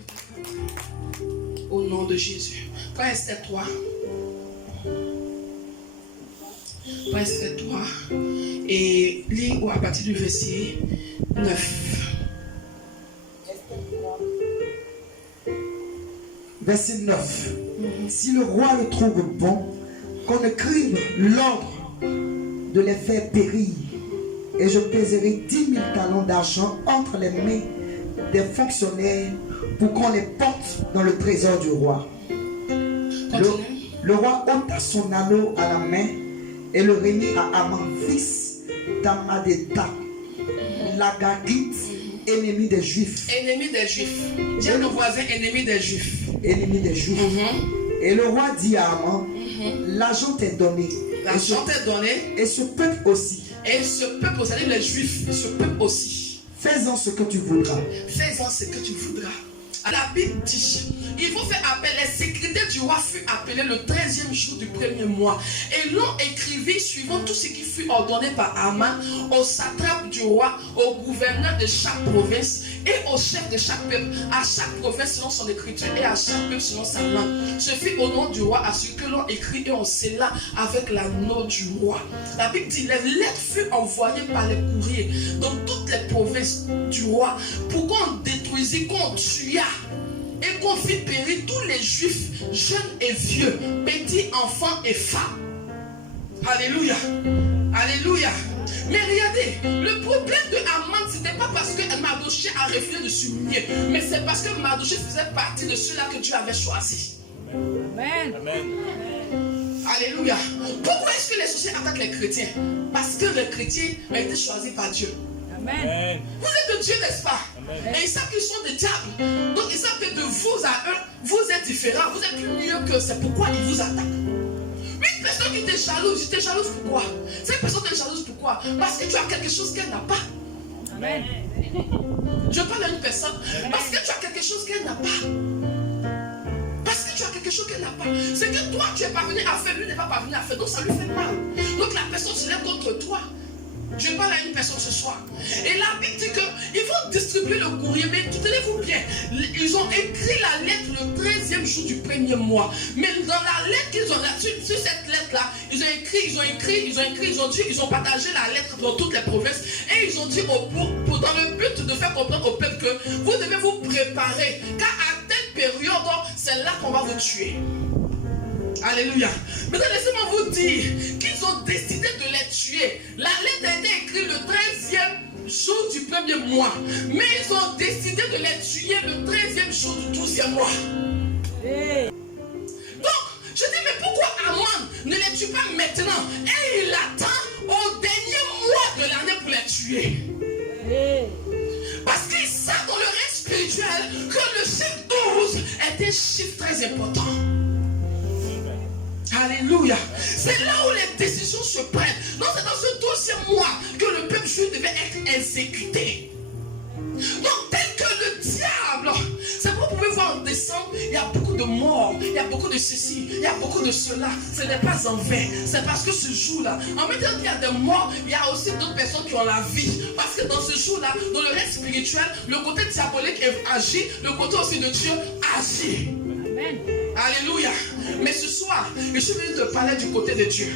Au nom de Jésus. Quand Esther 3. Quand Esther 3. Et lis à partir du verset 9. Verset 9. Si le roi le trouve bon, qu'on écrive l'ordre de les faire périr, et je pèserai 10 000 talents d'argent entre les mains des fonctionnaires pour qu'on les porte dans le trésor du roi. Le roi ôta son anneau à la main et le remit à Haman, fils d'Amadéta, l'Agagite, ennemi des Juifs. Ennemi des Juifs. Dis à nos voisins, ennemi des Juifs. Ennemi des Juifs. Et le roi dit à Haman, l'argent t'est donné. L'argent t'est donné. Et ce peuple aussi. Et ce peuple, c'est-à-dire les Juifs, ce peuple aussi. Fais-en ce que tu voudras. Fais-en ce que tu voudras. La Bible dit, il faut faire appel. Les secrétaires du roi furent appelés le 13e jour du premier mois. Et l'on écrivit suivant tout ce qui fut ordonné par Haman au satrape du roi, au gouverneur de chaque province et au chef de chaque peuple, à chaque province selon son écriture et à chaque peuple selon sa langue. Ce fut au nom du roi à ce que l'on écrit et on scella avec l'anneau du roi. La Bible dit, les lettres furent envoyées par les courriers dans toutes les provinces du roi pour qu'on détruisît, qu'on tuât et qu'on fit périr tous les juifs, jeunes et vieux, petits, enfants et femmes. Alléluia. Alléluia. Mais regardez, le problème de Haman, ce n'était pas parce que Mardochée a refusé de s'humilier, mais c'est parce que Mardochée faisait partie de ceux-là que Dieu avait choisi. Amen. Amen. Alléluia. Pourquoi est-ce que les sorciers attaquent les chrétiens? Parce que les chrétiens ont été choisis par Dieu. Amen. Vous êtes de Dieu, n'est-ce pas? Amen. Et ils savent qu'ils sont des diables. Donc ils savent que de vous à eux, vous êtes différents. Vous êtes plus mieux que c'est pourquoi ils vous attaquent. Une personne qui t'est jalouse, tu es jalouse pourquoi? Cette personne t'est jalouse pourquoi? Parce que tu as quelque chose qu'elle n'a pas. Amen. Je parle à une personne parce que tu as quelque chose qu'elle n'a pas. Parce que tu as quelque chose qu'elle n'a pas. C'est que toi, tu es parvenu à faire, lui n'est pas parvenu à faire. Donc ça lui fait mal. Donc la personne se lève contre toi. Je parle à une personne ce soir. Et la Bible dit qu'ils vont distribuer le courrier. Mais tenez-vous bien. Ils ont écrit la lettre le 13e jour du premier mois. Mais dans la lettre qu'ils ont là, sur cette lettre-là, ils ont partagé la lettre dans toutes les provinces. Et ils ont dit dans le but de faire comprendre au peuple que vous devez vous préparer. Car à telle période, c'est là qu'on va vous tuer. Alléluia. Maintenant, laissez-moi vous dire qu'ils ont décidé de les tuer. La lettre a été écrite le 13e jour du premier mois. Mais ils ont décidé de les tuer le 13e jour du 12e mois. Donc, je dis, mais pourquoi Aman ne les tue pas maintenant? Et il attend au dernier mois de l'année pour les tuer. Parce qu'ils savent dans le règne spirituel que le chiffre 12 est un chiffre très important. Alléluia. C'est là où les décisions se prennent. Donc c'est dans ce 12e mois que le peuple juif devait être exécuté. Donc tel que le diable, c'est pourquoi vous pouvez voir en décembre, il y a beaucoup de morts, il y a beaucoup de ceci, il y a beaucoup de cela. Ce n'est pas en vain. C'est parce que ce jour-là, en même temps qu'il y a des morts, il y a aussi d'autres personnes qui ont la vie. Parce que dans ce jour-là, dans le règne spirituel, le côté diabolique agit, le côté aussi de Dieu agit. Amen. Alléluia. Mais ce soir, je suis venu te parler du côté de Dieu.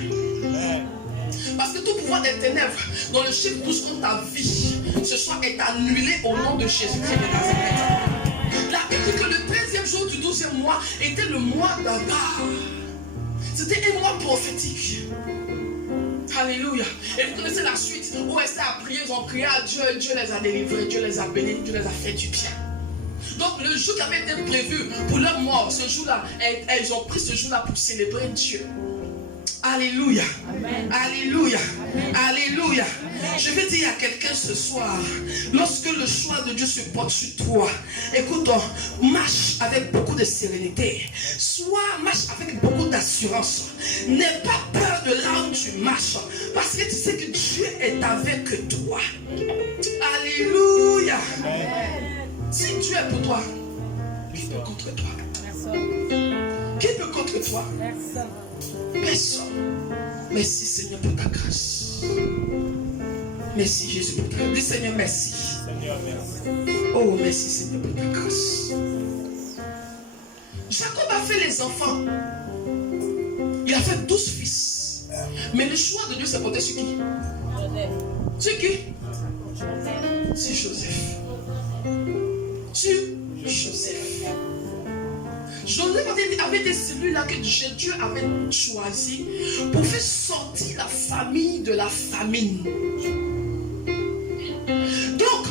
Parce que tout pouvoir des ténèbres dans le chiffre 12 contre ta vie, ce soir est annulé au nom de Jésus-Christ de Nazareth. La Bible dit que le 13e jour du 12e mois était le mois d'Adar. C'était un mois prophétique. Alléluia. Et vous connaissez la suite. Où Esther a prié, ils ont prié à Dieu, Dieu les a délivrés, Dieu les a bénis, Dieu les a fait du bien. Donc le jour qui avait été prévu pour leur mort, ce jour-là, ils ont pris ce jour-là pour célébrer Dieu. Alléluia. Amen. Alléluia. Amen. Alléluia. Amen. Je vais dire à quelqu'un ce soir, lorsque le choix de Dieu se porte sur toi, écoute, marche avec beaucoup de sérénité. Marche avec beaucoup d'assurance. N'aie pas peur de là où tu marches, parce que tu sais que Dieu est avec toi. Alléluia. Amen. Si Dieu est pour toi, qui peut contre toi? Personne. Qui peut contre toi? Personne. Personne. Merci Seigneur pour ta grâce. Merci Jésus pour ta grâce. Dis Seigneur merci. Seigneur, merci. Oh merci Seigneur pour ta grâce. Jacob a fait les enfants. Il a fait 12 fils. Mais le choix de Dieu s'est porté sur qui? Joseph. Sur qui? Joseph. Sur Joseph. Sur Joseph. Joseph avait été celui-là que Dieu avait choisi pour faire sortir la famille de la famine. Donc,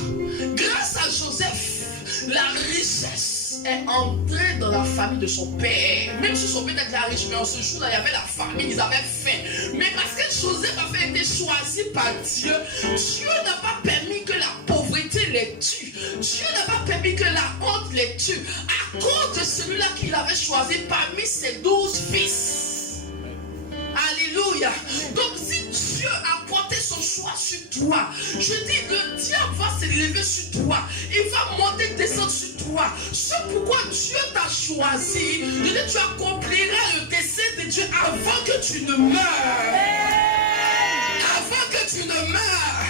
grâce à Joseph, la richesse est entrée dans la famille de son père. Même si son père était riche, mais en ce jour-là, il y avait la famine, ils avaient faim. Mais parce que Joseph avait été choisi par Dieu, Dieu n'a pas permis que la pauvreté les tue. Dieu n'a pas permis que la honte les tue. À cause de celui-là qu'il avait choisi parmi ses 12 fils. Alléluia. Donc si Dieu a porté son choix sur toi, je dis le diable va s'élever sur toi. Il va monter, descendre sur toi. C'est pourquoi Dieu t'a choisi. Je dis tu accompliras le dessein de Dieu avant que tu ne meurs. Avant que tu ne meurs.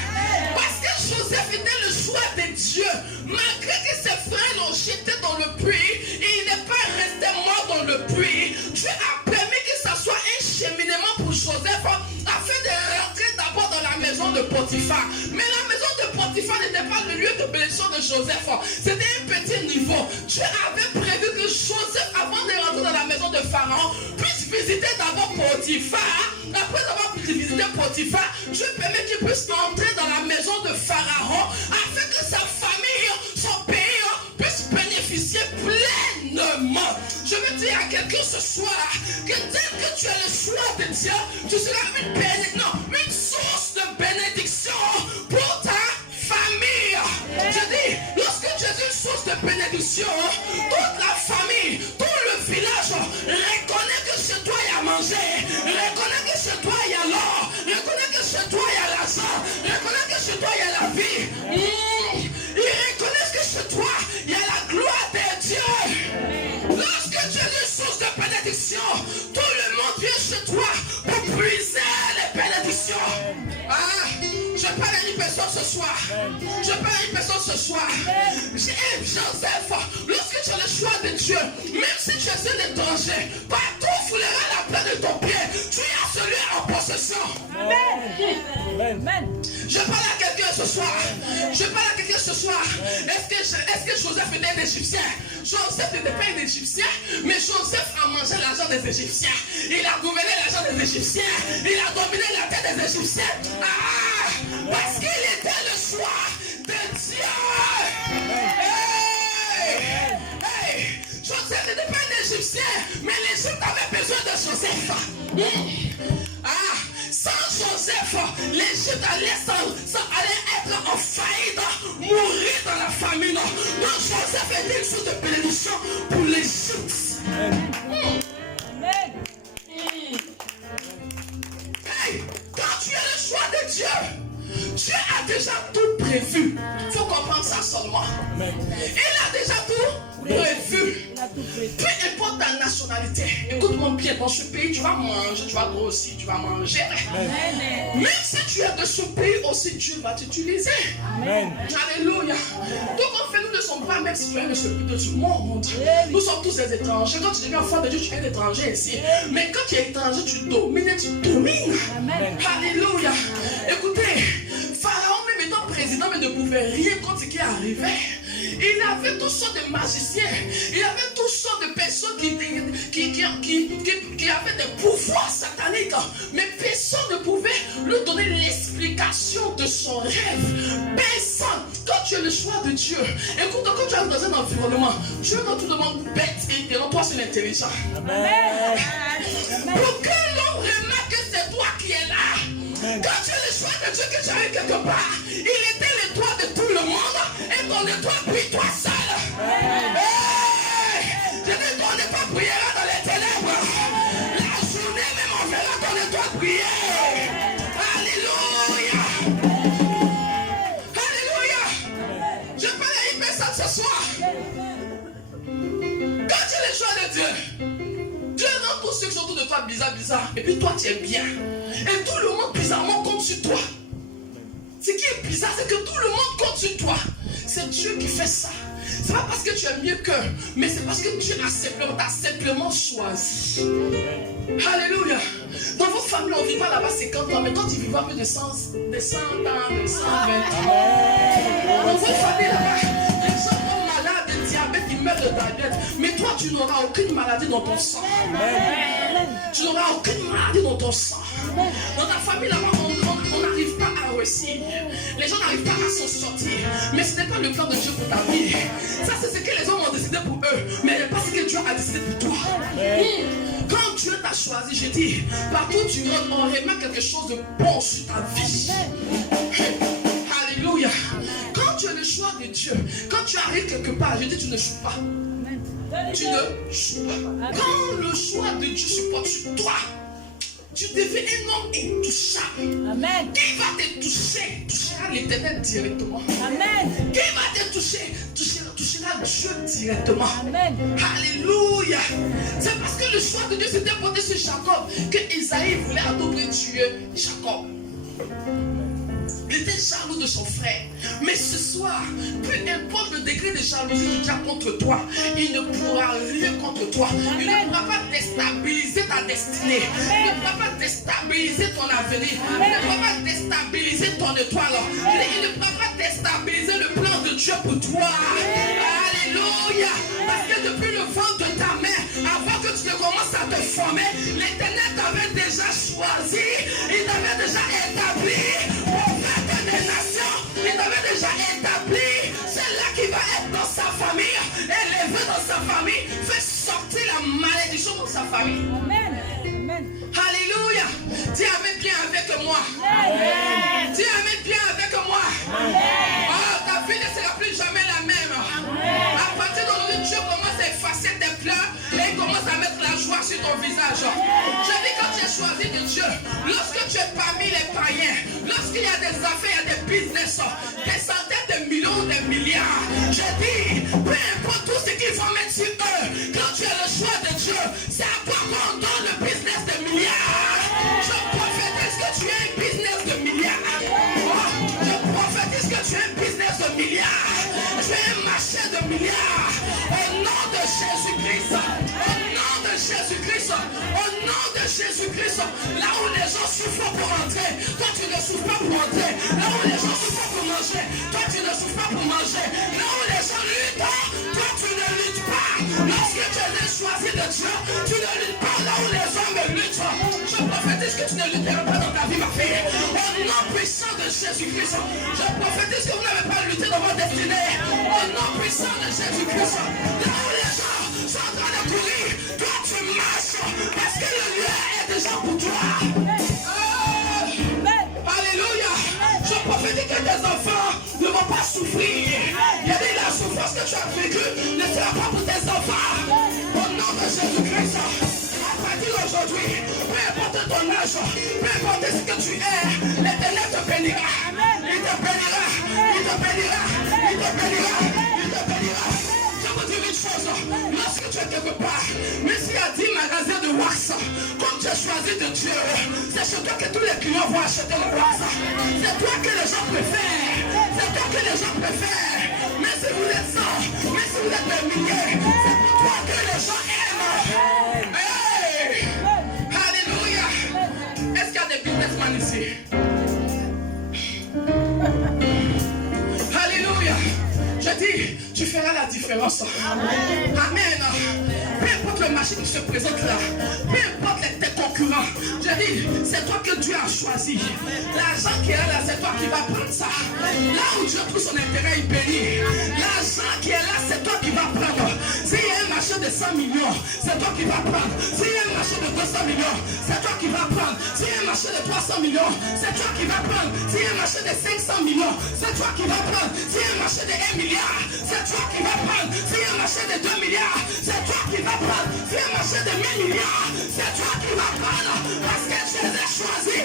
Parce que Joseph était le choix de Dieu. Malgré que ses frères l'ont jeté dans le puits, il n'est pas resté mort dans le puits. Dieu a permis que ça soit un cheminement pour Joseph afin de rentrer d'abord dans la maison de Potiphar. Mais la maison de Potiphar n'était pas le lieu de bénédiction de Joseph. C'était un petit niveau. Dieu avait prévu que Joseph, avant de rentrer dans la maison de Pharaon, puisse visiter d'abord Potiphar. Après avoir visité Potiphar, Dieu permet qu'il puisse entrer dans la maison de Pharaon afin que sa famille, son pays puisse bénéficier pleinement. Je veux dire à quelqu'un ce soir que dès que tu as le choix de Dieu, tu seras une source de bénédiction pour ta famille. Je dis, lorsque tu es une source de bénédiction, toute la famille, tout le village reconnaît que chez toi il y a à manger, reconnaît que chez toi il y a l'or, reconnaît que chez toi il y a l'argent, reconnaît que chez toi il y a la vie. Ils reconnaissent que chez toi il y a la gloire de Dieu. Lorsque tu es une source de bénédiction, personne ce soir. Je parle à une personne ce soir. Joseph, lorsque tu as le choix de Dieu, même si tu es un étranger, partout foulera la plaie de ton pied. Tu as celui en possession. Amen. Je parle à quelqu'un ce soir. Est-ce que Joseph était un Égyptien? Joseph n'était pas un Égyptien, mais Joseph a mangé l'argent des Égyptiens. Il a gouverné l'argent des Égyptiens. Il a dominé la terre des Égyptiens. Parce qu'il était le choix de Dieu. Joseph n'était pas un Égyptien, mais l'Égypte avait besoin de Joseph. Sans Joseph, l'Égypte allait être en faillite, mourir dans la famine. Donc Joseph était une source de bénédiction pour l'Égypte. Quand tu as le choix de Dieu, Dieu a déjà tout prévu. Il faut comprendre ça seulement. Il a déjà tout prévu. Peu importe ta nationalité. Écoute-moi bien, dans ce pays, tu vas manger, tu vas grossir, tu vas manger. Même si tu es de ce pays aussi, Dieu va t'utiliser. Alléluia. Donc en fait, nous ne sommes pas, même si tu es de ce pays de ce monde, nous sommes tous des étrangers. Quand tu deviens enfant de Dieu, tu es un étranger ici. Mais quand tu es étranger, tu domines et tu domines. Alléluia. Écoutez, Pharaon, même étant président, mais ne pouvait rien contre ce qui arrivait. Il avait toutes sortes de magiciens. Il avait toutes sortes de personnes qui avaient des pouvoirs sataniques. Mais personne ne pouvait lui donner l'explication de son rêve. Personne. Quand tu as le choix de Dieu, écoute, quand tu arrives dans un environnement, Dieu ne te demande bête et non, toi c'est l'intelligent. Pour que l'on remarque que c'est toi qui es là. Quand tu as le choix de Dieu que tu arrives quelque part, il était le toit de tout le monde et ton étoile brille toi seul. Je dis ton étoile brillera dans les ténèbres. La journée même on verra ton étoile briller. Alléluia. Alléluia. Je parle à une personne ce soir. Quand tu as le choix de Dieu, Dieu rend tous ceux qui sont autour de toi bizarre. Et puis toi tu es bien. Et tout le monde bizarrement compte sur toi. Ce qui est bizarre, c'est que tout le monde compte sur toi. C'est Dieu qui fait ça. C'est pas parce que tu es mieux qu'eux, mais c'est parce que Dieu t'a simplement choisi. Alléluia. Dans votre famille, on ne vit pas là-bas 50 ans, mais quand tu vivras plus de 100 ans, de 120 ans. Dans votre famille là-bas, les gens sont malades de diabète, ils meurent de diabète. Mais toi, tu n'auras aucune maladie dans ton sang. Tu n'auras aucune maladie dans ton sang. Dans ta famille là-bas, on n'arrive pas à réussir. Les gens n'arrivent pas à s'en sortir. Mais ce n'est pas le plan de Dieu pour ta vie. Ça, c'est ce que les hommes ont décidé pour eux. Mais pas ce que Dieu a décidé pour toi. Quand Dieu t'a choisi, je dis, partout où tu rentres, on remarque quelque chose de bon sur ta vie. Alléluia. Quand tu as le choix de Dieu, quand tu arrives quelque part, je dis, tu ne joues pas. Tu ne joues pas. Quand le choix de Dieu se porte sur toi, tu deviens un homme intouchable. Amen. Qui va te toucher? Touchera l'Éternel directement. Amen. Qui va te toucher? Touchera Dieu directement. Amen. Alléluia. C'est parce que le choix de Dieu s'était porté sur Jacob que Isaïe voulait à tout prix tuer Jacob. Il était jaloux de son frère. Mais ce soir, peu importe le degré de jalousie du diable contre toi, il ne pourra rien contre toi. Il ne pourra pas déstabiliser ta destinée. Il ne pourra pas déstabiliser ton avenir. Il ne pourra pas déstabiliser ton étoile. Il ne pourra pas déstabiliser le plan de Dieu pour toi. Alléluia. Parce que depuis le ventre de ta mère, avant que tu ne commences à te former, l'Éternel t'avait déjà choisi. Il t'avait déjà établi. Des nations, il t'avait déjà établi. C'est là qui va être dans sa famille, élevé dans sa famille, fait sortir la malédiction dans sa famille. Amen. Amen. Alléluia. Dis Amen bien avec moi. Amen. Dis Amen bien avec moi. Amen. Oh, ta vie ne sera plus jamais la même. Amen. À partir d'aujourd'hui, Dieu commence à effacer tes pleurs et il commence à mettre la joie sur ton visage. Je dis quand tu es choisi de Dieu, lorsque tu es parmi les païens, lorsqu'il y a des affaires, il y a des business, des centaines de millions, des milliards, je dis, peu importe tout ce qu'ils vont mettre sur eux, quand tu as le choix de Dieu, c'est à toi qu'on donne le business de milliards. Je prophétise que tu as un business de milliards. Oh, je prophétise Jésus-Christ, au nom de Jésus-Christ, là où les gens souffrent pour entrer, toi tu ne souffres pas pour entrer. Là où les gens souffrent pour manger, toi tu ne souffres pas pour manger. Là où les gens luttent, toi tu ne luttes pas. Lorsque tu es choisi de Dieu, tu ne luttes pas là où les hommes luttent. Je prophétise que tu ne lutteras pas dans ta vie, ma fille. Au nom puissant de Jésus-Christ, je prophétise que vous n'avez pas lutté dans votre destinée. Au nom puissant de Jésus-Christ, là où les gens sont en train de courir, toi tu marches parce que le lieu est déjà pour toi. Alléluia. Je prophétise que tes enfants ne vont pas souffrir. Il y a dit la souffrance que tu as vécue ne sera pas pour tes enfants. Au nom de Jésus-Christ, à partir d'aujourd'hui, peu importe ton âge, peu importe ce que tu es, l'Éternel te bénira. Il te bénira. Il te bénira. Il te bénira. Il te bénira. Je vous dis une chose, lorsque tu es quelque part, même s'il y a 10 magasins de wax, comme tu as choisi de Dieu, c'est chez toi que tous les clients vont acheter le wax. C'est toi que les gens préfèrent. C'est toi que les gens préfèrent. Mais si vous êtes 100, mais si vous êtes des milliers, c'est pour toi que les gens aiment. Hey! Alléluia. Est-ce qu'il y a des businessmen ici? Alléluia. Je dis, tu feras la différence. Amen. Peu importe le marché qui se présente là, peu importe tes concurrents, je dis, c'est toi que Dieu a choisi. L'argent qui est là, c'est toi qui vas prendre ça. Là où Dieu trouve son intérêt, il bénit. L'argent qui est là, c'est toi qui vas prendre. S'il y a un marché de 100 millions, c'est toi qui vas prendre. S'il y a un marché de 200 millions, c'est toi qui vas prendre. S'il y a un marché de 300 millions, c'est toi qui vas prendre. S'il y a un marché de 500 millions, c'est toi qui vas prendre. S'il y a un marché de 1 milliard, c'est toi qui vas prendre. S'il y a un marché de 2 milliards, c'est toi qui vas prendre. S'il y a un marché de 1000 milliards, c'est toi qui vas prendre. Parce que je les ai choisis.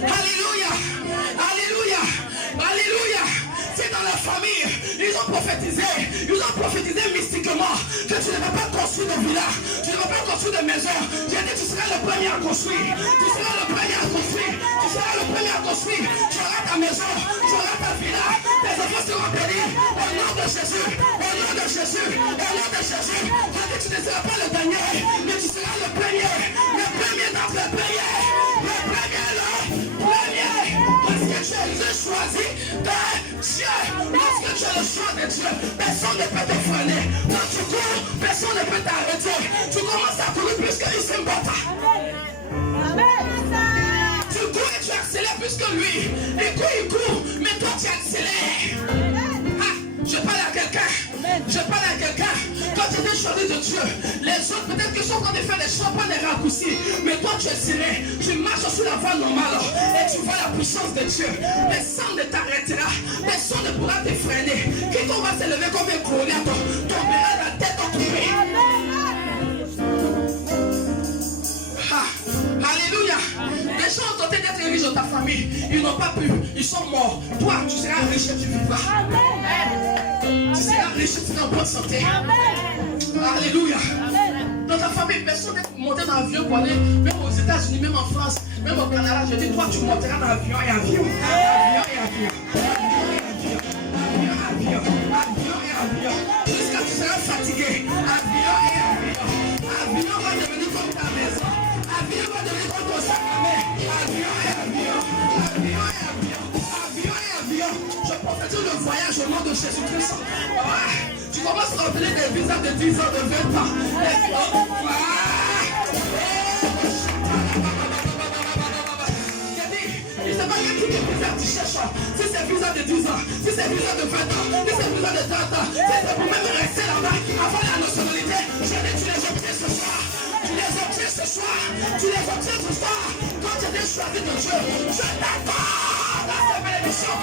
Alléluia. Alléluia. Alléluia. C'est dans la famille. Ils ont prophétisé mystiquement que tu ne vas pas construire de villa, tu ne vas pas construire de maison. J'ai dit tu seras le premier à construire. Tu seras le premier à construire. Tu seras le premier à construire. Tu auras ta maison, tu auras ta villa. Tes enfants seront bénis. Au nom de Jésus. Au nom de Jésus. Au nom de Jésus. J'ai dit tu ne seras pas le dernier, mais tu seras le premier. Le premier d'entre les premiers. Le premier, le premier. Parce que tu es choisi de Dieu. Parce que tu as le choix de Dieu. Personne ne peut te freiner. Quand tu cours, personne ne peut t'arrêter. Tu commences à courir plus que Usain Bolt. Tu cours et tu accélères plus que lui. Il court, mais toi tu accélères. Je parle à quelqu'un. Je parle à quelqu'un. Quand tu es choisi de Dieu, les autres peut-être qu'ils sont en train de faire des choix, pas des raccourcis. Mais toi tu es scellé. Tu marches sur la voie normale et tu vois la puissance de Dieu. Personne ne t'arrêtera. Personne ne pourra te freiner. Quiconque va s'élever comme un Goliath tombera la tête coupée. Alléluia. Les gens ont tenté d'être riches dans ta famille. Ils n'ont pas pu. Ils sont morts. Toi, tu seras riche et tu vivras. Tu seras riche et tu seras en bonne santé. Alléluia. Dans ta famille, personne n'est monté dans l'avion pour aller, même aux États-Unis, même en France, même au Canada. Je dis, toi, tu monteras dans l'avion et avion. Avion et avion. Avion et avion. Avion et avion. Jusqu'à tu seras fatigué. Avion et avion. Avion va devenir comme ta maison. Avion va devenir comme ton sac à main. Avion et avion. Avion et avion. Avion et avion. Je prophétise le voyage au nom de Jésus-Christ. Tu commences à obtenir des visas de 10 ans, de 20 ans. Il ne sait pas quel type de visa tu cherches. Si c'est visa de 10 ans, si c'est visa de 20 ans, si c'est visa de 30 ans, si c'est pour même rester là-bas, avoir la nationalité, je dis tu les obtiens ce soir. Tu les obtiens ce soir. Tu les obtiens ce soir. Quand tu es choisi de Dieu, je t'accorde à cette bénédiction.